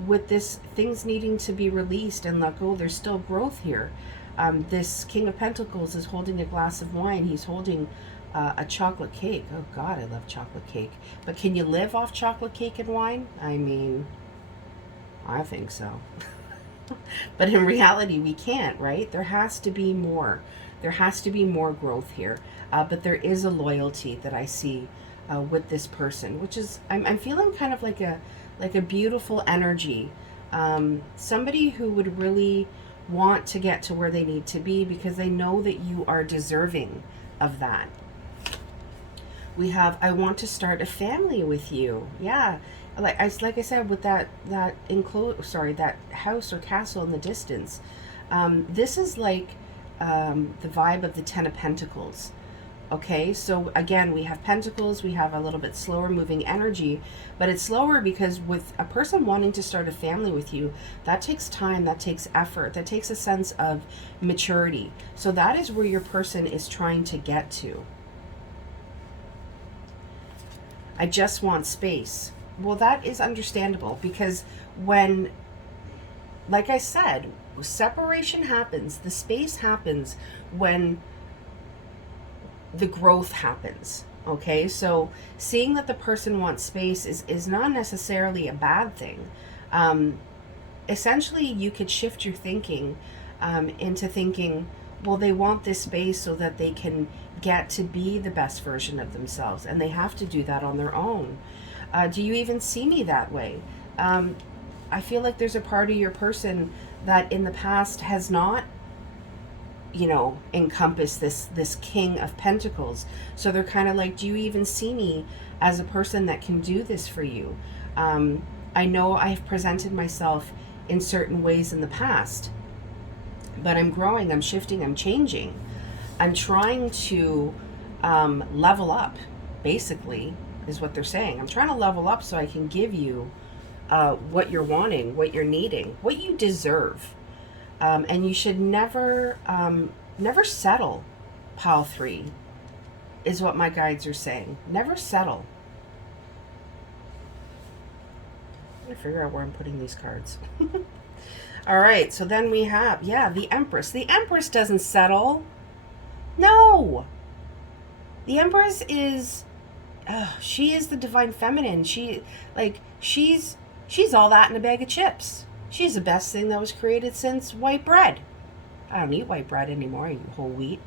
With this, things needing to be released and let go, there's still growth here. This King of Pentacles is holding a glass of wine. He's holding a chocolate cake. Oh God, I love chocolate cake. But can you live off chocolate cake and wine? I mean, I think so. But in reality, we can't, right? There has to be more. There has to be more growth here. But there is a loyalty that I see with this person, which is, I'm feeling kind of like a beautiful energy. Somebody who would really want to get to where they need to be because they know that you are deserving of that. We have, I want to start a family with you. Yeah. Like I said, with that house or castle in the distance. This is like the vibe of the Ten of Pentacles. Okay, so again, we have Pentacles, we have a little bit slower moving energy, but it's slower because with a person wanting to start a family with you, that takes time, that takes effort, that takes a sense of maturity. So that is where your person is trying to get to. I just want space. Well, that is understandable because when, like I said, separation happens, the space happens when the growth happens. Okay, so seeing that the person wants space is not necessarily a bad thing. Essentially, you could shift your thinking into thinking, well, they want this space so that they can get to be the best version of themselves, and they have to do that on their own. Do you even see me that way? I feel like there's a part of your person that in the past has not encompass this King of Pentacles. So they're kind of like, do you even see me as a person that can do this for you? I know I've presented myself in certain ways in the past, but I'm growing, I'm shifting, I'm changing. I'm trying to level up, basically, is what they're saying. I'm trying to level up so I can give you what you're wanting, what you're needing, what you deserve. And you should never settle, Pile 3, is what my guides are saying. Never settle. I'm going to figure out where I'm putting these cards. All right, so then we have, the Empress. The Empress doesn't settle. No. The Empress is, she is the divine feminine. She's all that in a bag of chips. She's the best thing that was created since white bread. I don't eat white bread anymore. I eat whole wheat.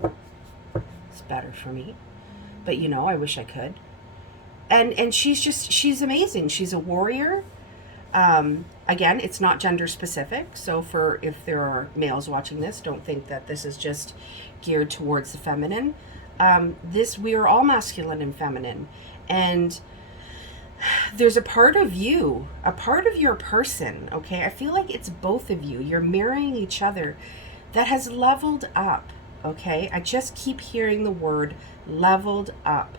It's better for me. But I wish I could. And she's amazing. She's a warrior. Again, it's not gender specific. So if there are males watching this, don't think that this is just geared towards the feminine. We are all masculine and feminine. And there's a part of you, a part of your person, okay? I feel like it's both of you. You're mirroring each other that has leveled up, okay? I just keep hearing the word leveled up.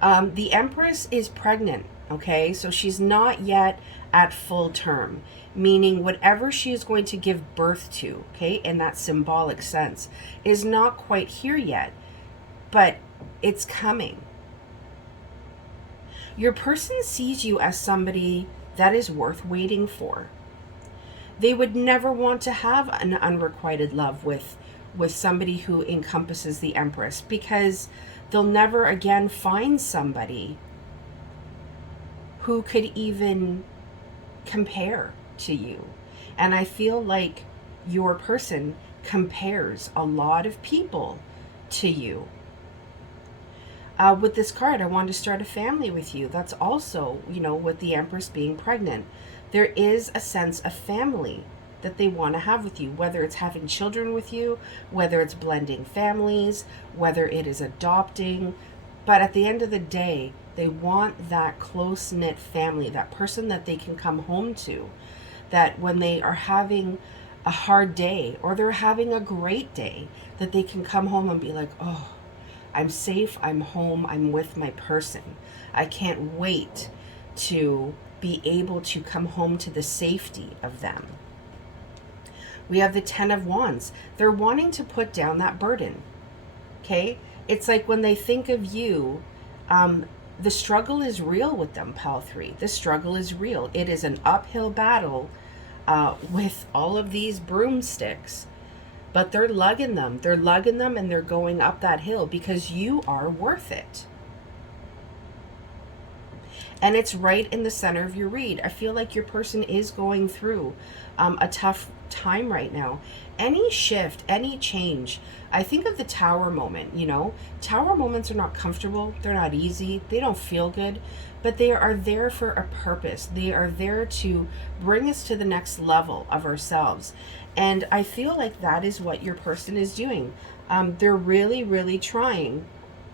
The Empress is pregnant, okay? So she's not yet at full term, meaning whatever she is going to give birth to, okay, in that symbolic sense, is not quite here yet, but it's coming. Your person sees you as somebody that is worth waiting for. They would never want to have an unrequited love with somebody who encompasses the Empress, because they'll never again find somebody who could even compare to you. And I feel like your person compares a lot of people to you. With this card, I want to start a family with you. That's also, with the Empress being pregnant, there is a sense of family that they want to have with you, whether it's having children with you, whether it's blending families, whether it is adopting. But at the end of the day, they want that close-knit family, that person that they can come home to, that when they are having a hard day or they're having a great day, that they can come home and be like, oh, I'm safe, I'm home, I'm with my person. I can't wait to be able to come home to the safety of them. We have the 10 of Wands. They're wanting to put down that burden. Okay? It's like when they think of you, the struggle is real with them, Pal 3. The struggle is real. It is an uphill battle with all of these broomsticks. But they're lugging them. They're lugging them and they're going up that hill because you are worth it. And it's right in the center of your read. I feel like your person is going through a tough time right now. Any shift, any change, I think of the tower moment, Tower moments are not comfortable. They're not easy. They don't feel good. But they are there for a purpose. They are there to bring us to the next level of ourselves. And I feel like that is what your person is doing. They're really, really trying.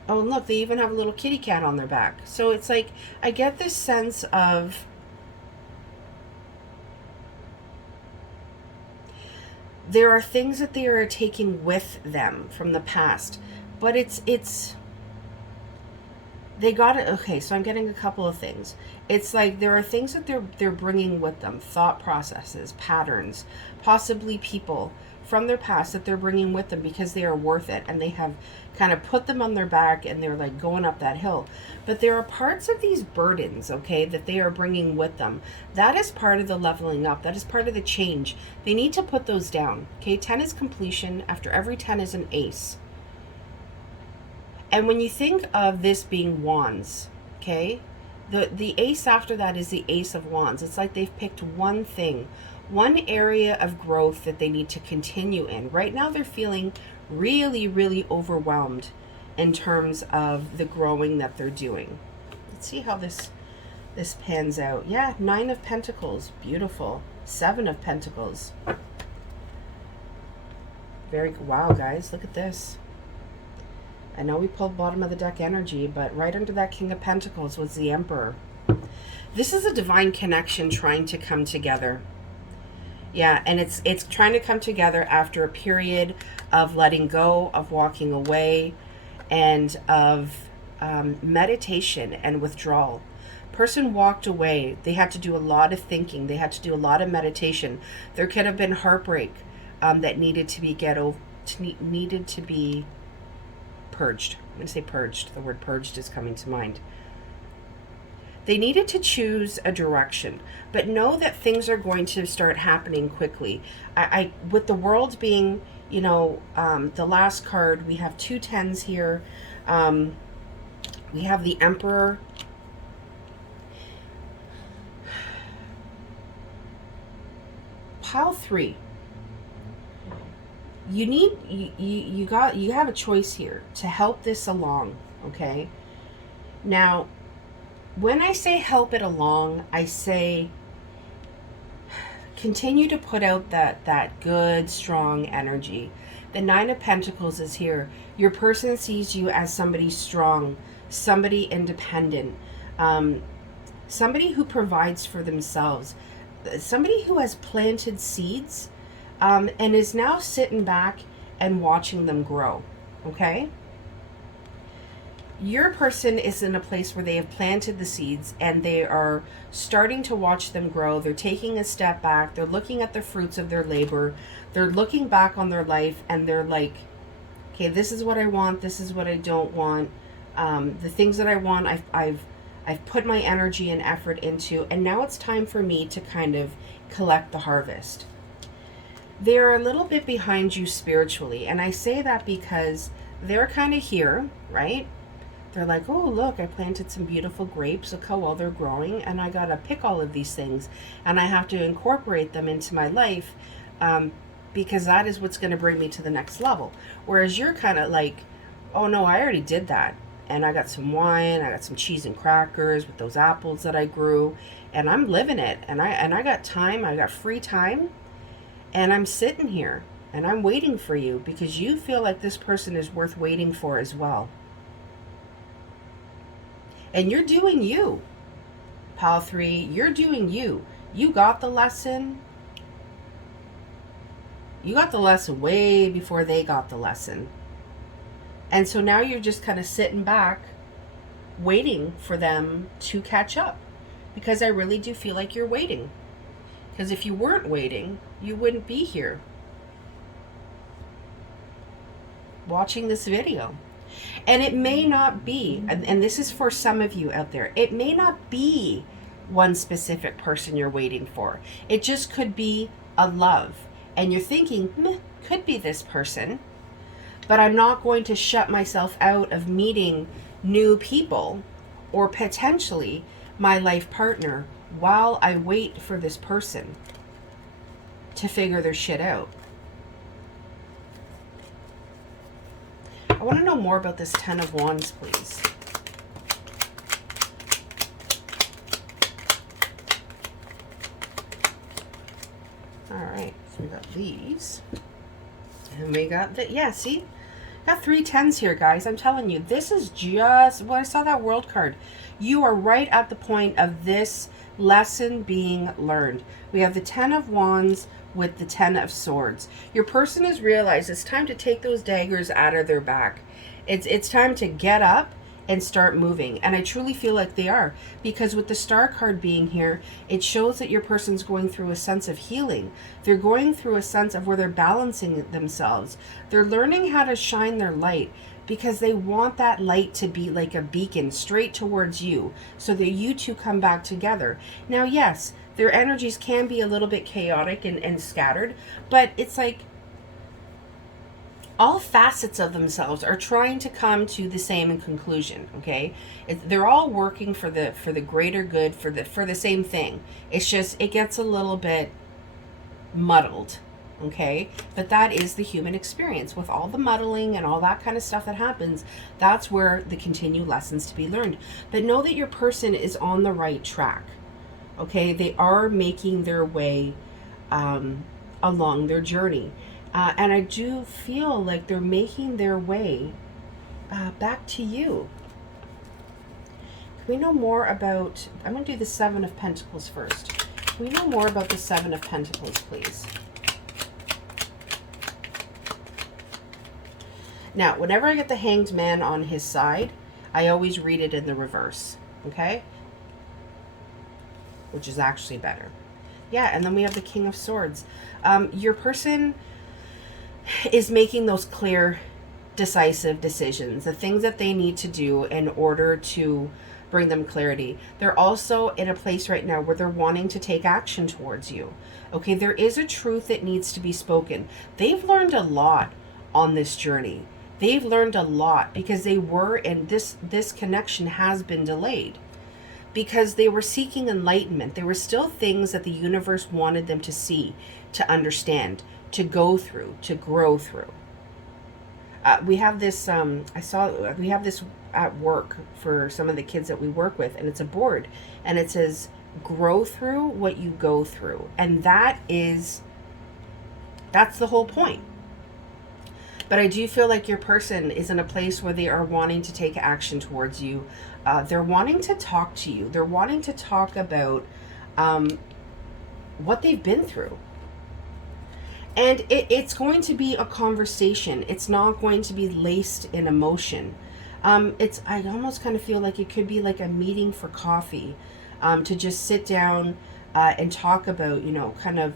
Oh, and look, they even have a little kitty cat on their back. So it's like, I get this sense of there are things that they are taking with them from the past. But they got it. Okay, so I'm getting a couple of things. It's like there are things that they're bringing with them, thought processes, patterns, possibly people from their past that they're bringing with them because they are worth it, and they have kind of put them on their back and they're like going up that hill. But there are parts of these burdens, okay, that they are bringing with them. That is part of the leveling up. That is part of the change. They need to put those down. Okay, 10 is completion. After every 10 is an ace. And when you think of this being wands, okay, the ace after that is the ace of wands. It's like they've picked one thing, one area of growth that they need to continue in. Right now they're feeling really, really overwhelmed in terms of the growing that they're doing. Let's see how this pans out. Yeah, 9 of Pentacles, beautiful. 7 of Pentacles. Wow, guys, look at this. I know we pulled bottom of the deck energy, but right under that King of Pentacles was the Emperor. This is a divine connection trying to come together. Yeah, and it's trying to come together after a period of letting go, of walking away, and of meditation and withdrawal. Person walked away. They had to do a lot of thinking. They had to do a lot of meditation. There could have been heartbreak that needed to be purged. I'm going to say purged. The word purged is coming to mind. They needed to choose a direction, but know that things are going to start happening quickly. With the World being, the last card, we have 2 10s here. We have the Emperor. Pile 3. You have a choice here to help this along, okay? Now, when I say help it along, I say continue to put out that good, strong energy. The 9 of Pentacles is here. Your person sees you as somebody strong, somebody independent, somebody who provides for themselves, somebody who has planted seeds and is now sitting back and watching them grow, okay? Your person is in a place where they have planted the seeds and they are starting to watch them grow. They're taking a step back. They're looking at the fruits of their labor. They're looking back on their life and they're like, okay, this is what I want. This is what I don't want. The things that I want, I've put my energy and effort into, and now it's time for me to kind of collect the harvest. They're a little bit behind you spiritually, and I say that because they're kind of here, right? They're like, oh, look, I planted some beautiful grapes. Look how well they're growing, and I got to pick all of these things, and I have to incorporate them into my life because that is what's going to bring me to the next level. Whereas you're kind of like, oh, no, I already did that, and I got some wine, I got some cheese and crackers with those apples that I grew, and I'm living it, and I got time, I got free time, and I'm sitting here, and I'm waiting for you because you feel like this person is worth waiting for as well. And you're doing you, Pile 3. You're doing you. You got the lesson. You got the lesson way before they got the lesson. And so now you're just kind of sitting back, waiting for them to catch up. Because I really do feel like you're waiting. Because if you weren't waiting, you wouldn't be here watching this video. And it may not be, and this is for some of you out there, it may not be one specific person you're waiting for. It just could be a love. And you're thinking, could be this person, but I'm not going to shut myself out of meeting new people or potentially my life partner while I wait for this person to figure their shit out. I want to know more about this 10 of Wands, please. All right, so we got these. And we got the, yeah, see? Got 3 10s here, guys. I'm telling you, this is just, when I saw that world card, you are right at the point of this lesson being learned. We have the 10 of Wands with the 10 of Swords. Your person has realized it's time to take those daggers out of their back. It's time to get up and start moving. And I truly feel like they are, because with the Star card being here, it shows that your person's going through a sense of healing. They're going through a sense of where they're balancing themselves. They're learning how to shine their light because they want that light to be like a beacon straight towards you so that you two come back together. Now, yes, their energies can be a little bit chaotic and scattered, but it's like all facets of themselves are trying to come to the same conclusion. Okay, they're all working for the greater good, for the same thing. It's just it gets a little bit muddled. Okay, but that is the human experience with all the muddling and all that kind of stuff that happens. That's where the continued lessons to be learned. But know that your person is on the right track. Okay, they are making their way along their journey. And I do feel like they're making their way back to you. Can we know more about, I'm going to do the 7 of Pentacles first. Can we know more about the 7 of Pentacles, please? Now, whenever I get the Hanged Man on his side, I always read it in the reverse. Okay? Which is actually better. Yeah, and then we have the King of Swords. Your person is making those clear, decisive decisions, the things that they need to do in order to bring them clarity. They're also in a place right now where they're wanting to take action towards you. Okay, there is a truth that needs to be spoken. They've learned a lot on this journey. They've learned a lot because they were, and this connection has been delayed because they were seeking enlightenment. There were still things that the universe wanted them to see, to understand, to go through, to grow through. We have this, we have this at work for some of the kids that we work with, and it's a board, and it says, grow through what you go through. And that's the whole point. But I do feel like your person is in a place where they are wanting to take action towards you. They're wanting to talk to you. They're wanting to talk about what they've been through. And it's going to be a conversation. It's not going to be laced in emotion. I almost kind of feel like it could be like a meeting for coffee, to just sit down and talk about, kind of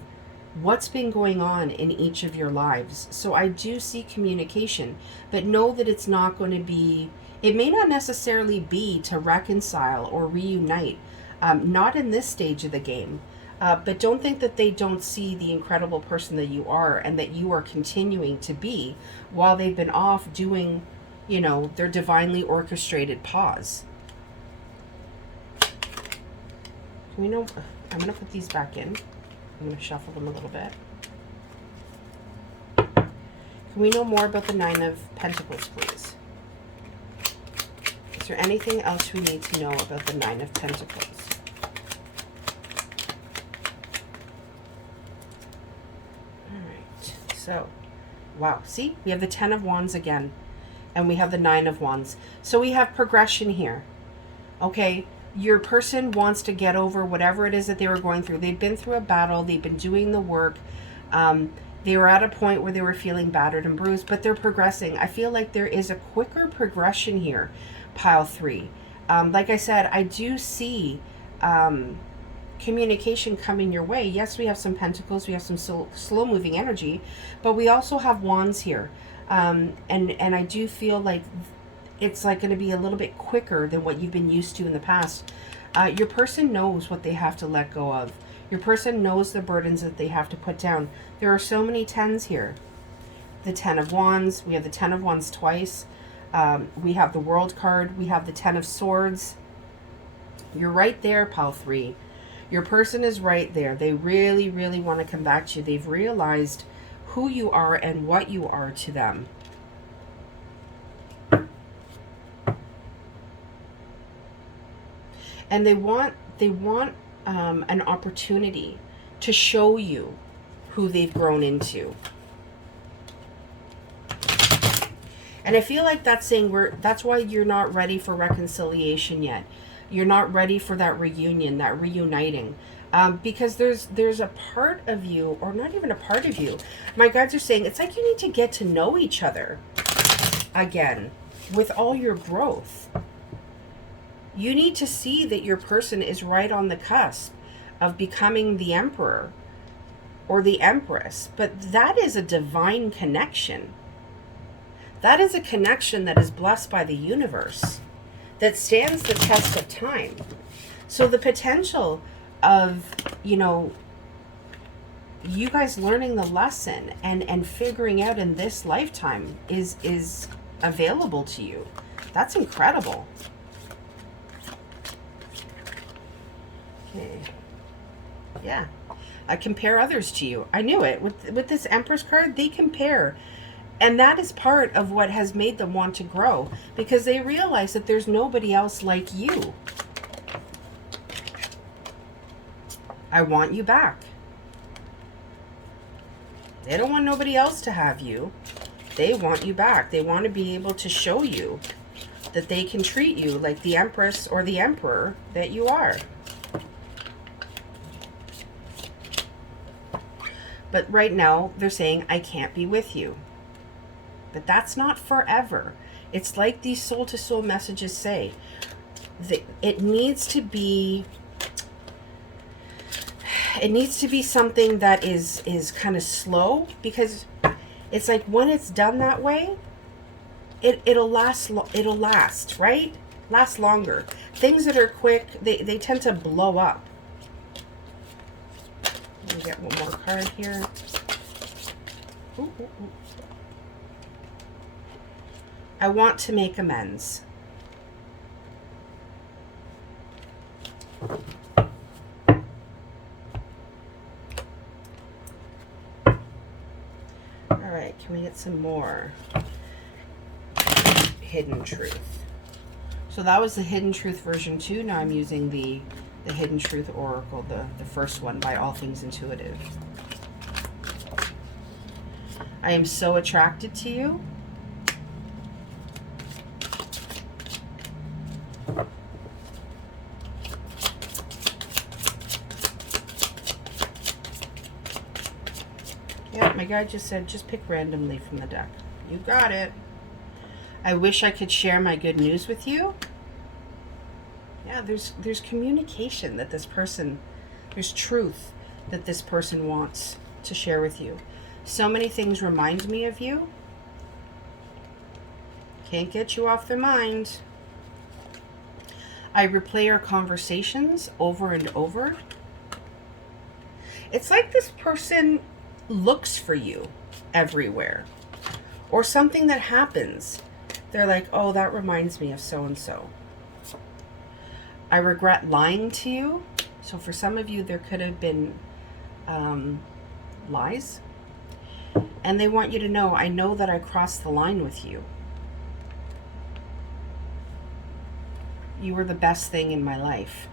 what's been going on in each of your lives. So I do see communication, but know that it's not going to be, it may not necessarily be to reconcile or reunite, not in this stage of the game. But don't think that they don't see the incredible person that you are and that you are continuing to be while they've been off doing, you know, their divinely orchestrated pause. We know, I'm going to put these back in. I'm going to shuffle them a little bit. Can we know more about the Nine of Pentacles, please? Is there anything else we need to know about the Nine of Pentacles? All right. So, wow. See? We have the Ten of Wands again. And we have the Nine of Wands. So we have progression here. Okay? Your person wants to get over whatever it is that they were going through. They've been through a battle. They've been doing the work. They were at a point where they were feeling battered and bruised, but they're progressing. I feel like there is a quicker progression here, pile 3. Like I said, I do see communication coming your way. Yes, we have some pentacles. We have some slow-moving energy, but we also have wands here. And I do feel like it's like going to be a little bit quicker than what you've been used to in the past. Your person knows what they have to let go of. Your person knows the burdens that they have to put down. There are so many tens here. The Ten of Wands. We have the Ten of Wands twice. We have the World card. We have the Ten of Swords. You're right there, pile 3. Your person is right there. They really, really want to come back to you. They've realized who you are and what you are to them. And they want an opportunity to show you who they've grown into. And I feel like that's saying that's why you're not ready for reconciliation yet. You're not ready for that reunion, that reuniting. Because there's a part of you, or not even a part of you. My guides are saying it's like you need to get to know each other again with all your growth. You need to see that your person is right on the cusp of becoming the emperor or the empress. But that is a divine connection. That is a connection that is blessed by the universe, that stands the test of time. So the potential of, you know, you guys learning the lesson and figuring out in this lifetime is available to you. That's incredible. Okay. Yeah. I compare others to you. I knew it. With this Empress card, they compare. And that is part of what has made them want to grow, because they realize that there's nobody else like you. I want you back. They don't want nobody else to have you. They want you back. They want to be able to show you that they can treat you like the Empress or the Emperor that you are. But right now, they're saying, I can't be with you. But that's not forever. It's like these soul-to-soul messages say. It needs to be something that is kind of slow, because it's like when it's done that way, it'll last, right? Last longer. Things that are quick, they tend to blow up. Let me get one more card here. Ooh, ooh, ooh. I want to make amends. All right, can we get some more hidden truth? So that was the hidden truth version 2. Now I'm using the hidden truth oracle, the first one by All Things Intuitive. I am so attracted to you. Yeah, my guy just said, just pick randomly from the deck. You got it. I wish I could share my good news with you. Yeah, there's communication that this person, there's truth that this person wants to share with you. So many things remind me of you. Can't get you off their mind. I replay our conversations over and over. It's like this person looks for you everywhere. Or something that happens. They're like, oh, that reminds me of so-and-so. I regret lying to you. So for some of you, there could have been lies. And they want you to know, I know that I crossed the line with you. You were the best thing in my life.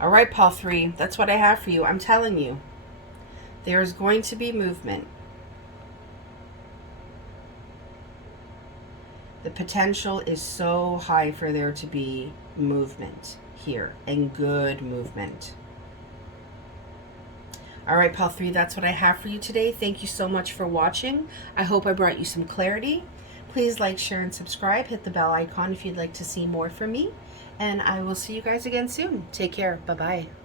All right, Paul 3, that's what I have for you. I'm telling you, there is going to be movement. The potential is so high for there to be movement here, and good movement. All right, Paul 3, that's what I have for you today. Thank you so much for watching. I hope I brought you some clarity. Please like, share, and subscribe. Hit the bell icon if you'd like to see more from me. And I will see you guys again soon. Take care. Bye-bye.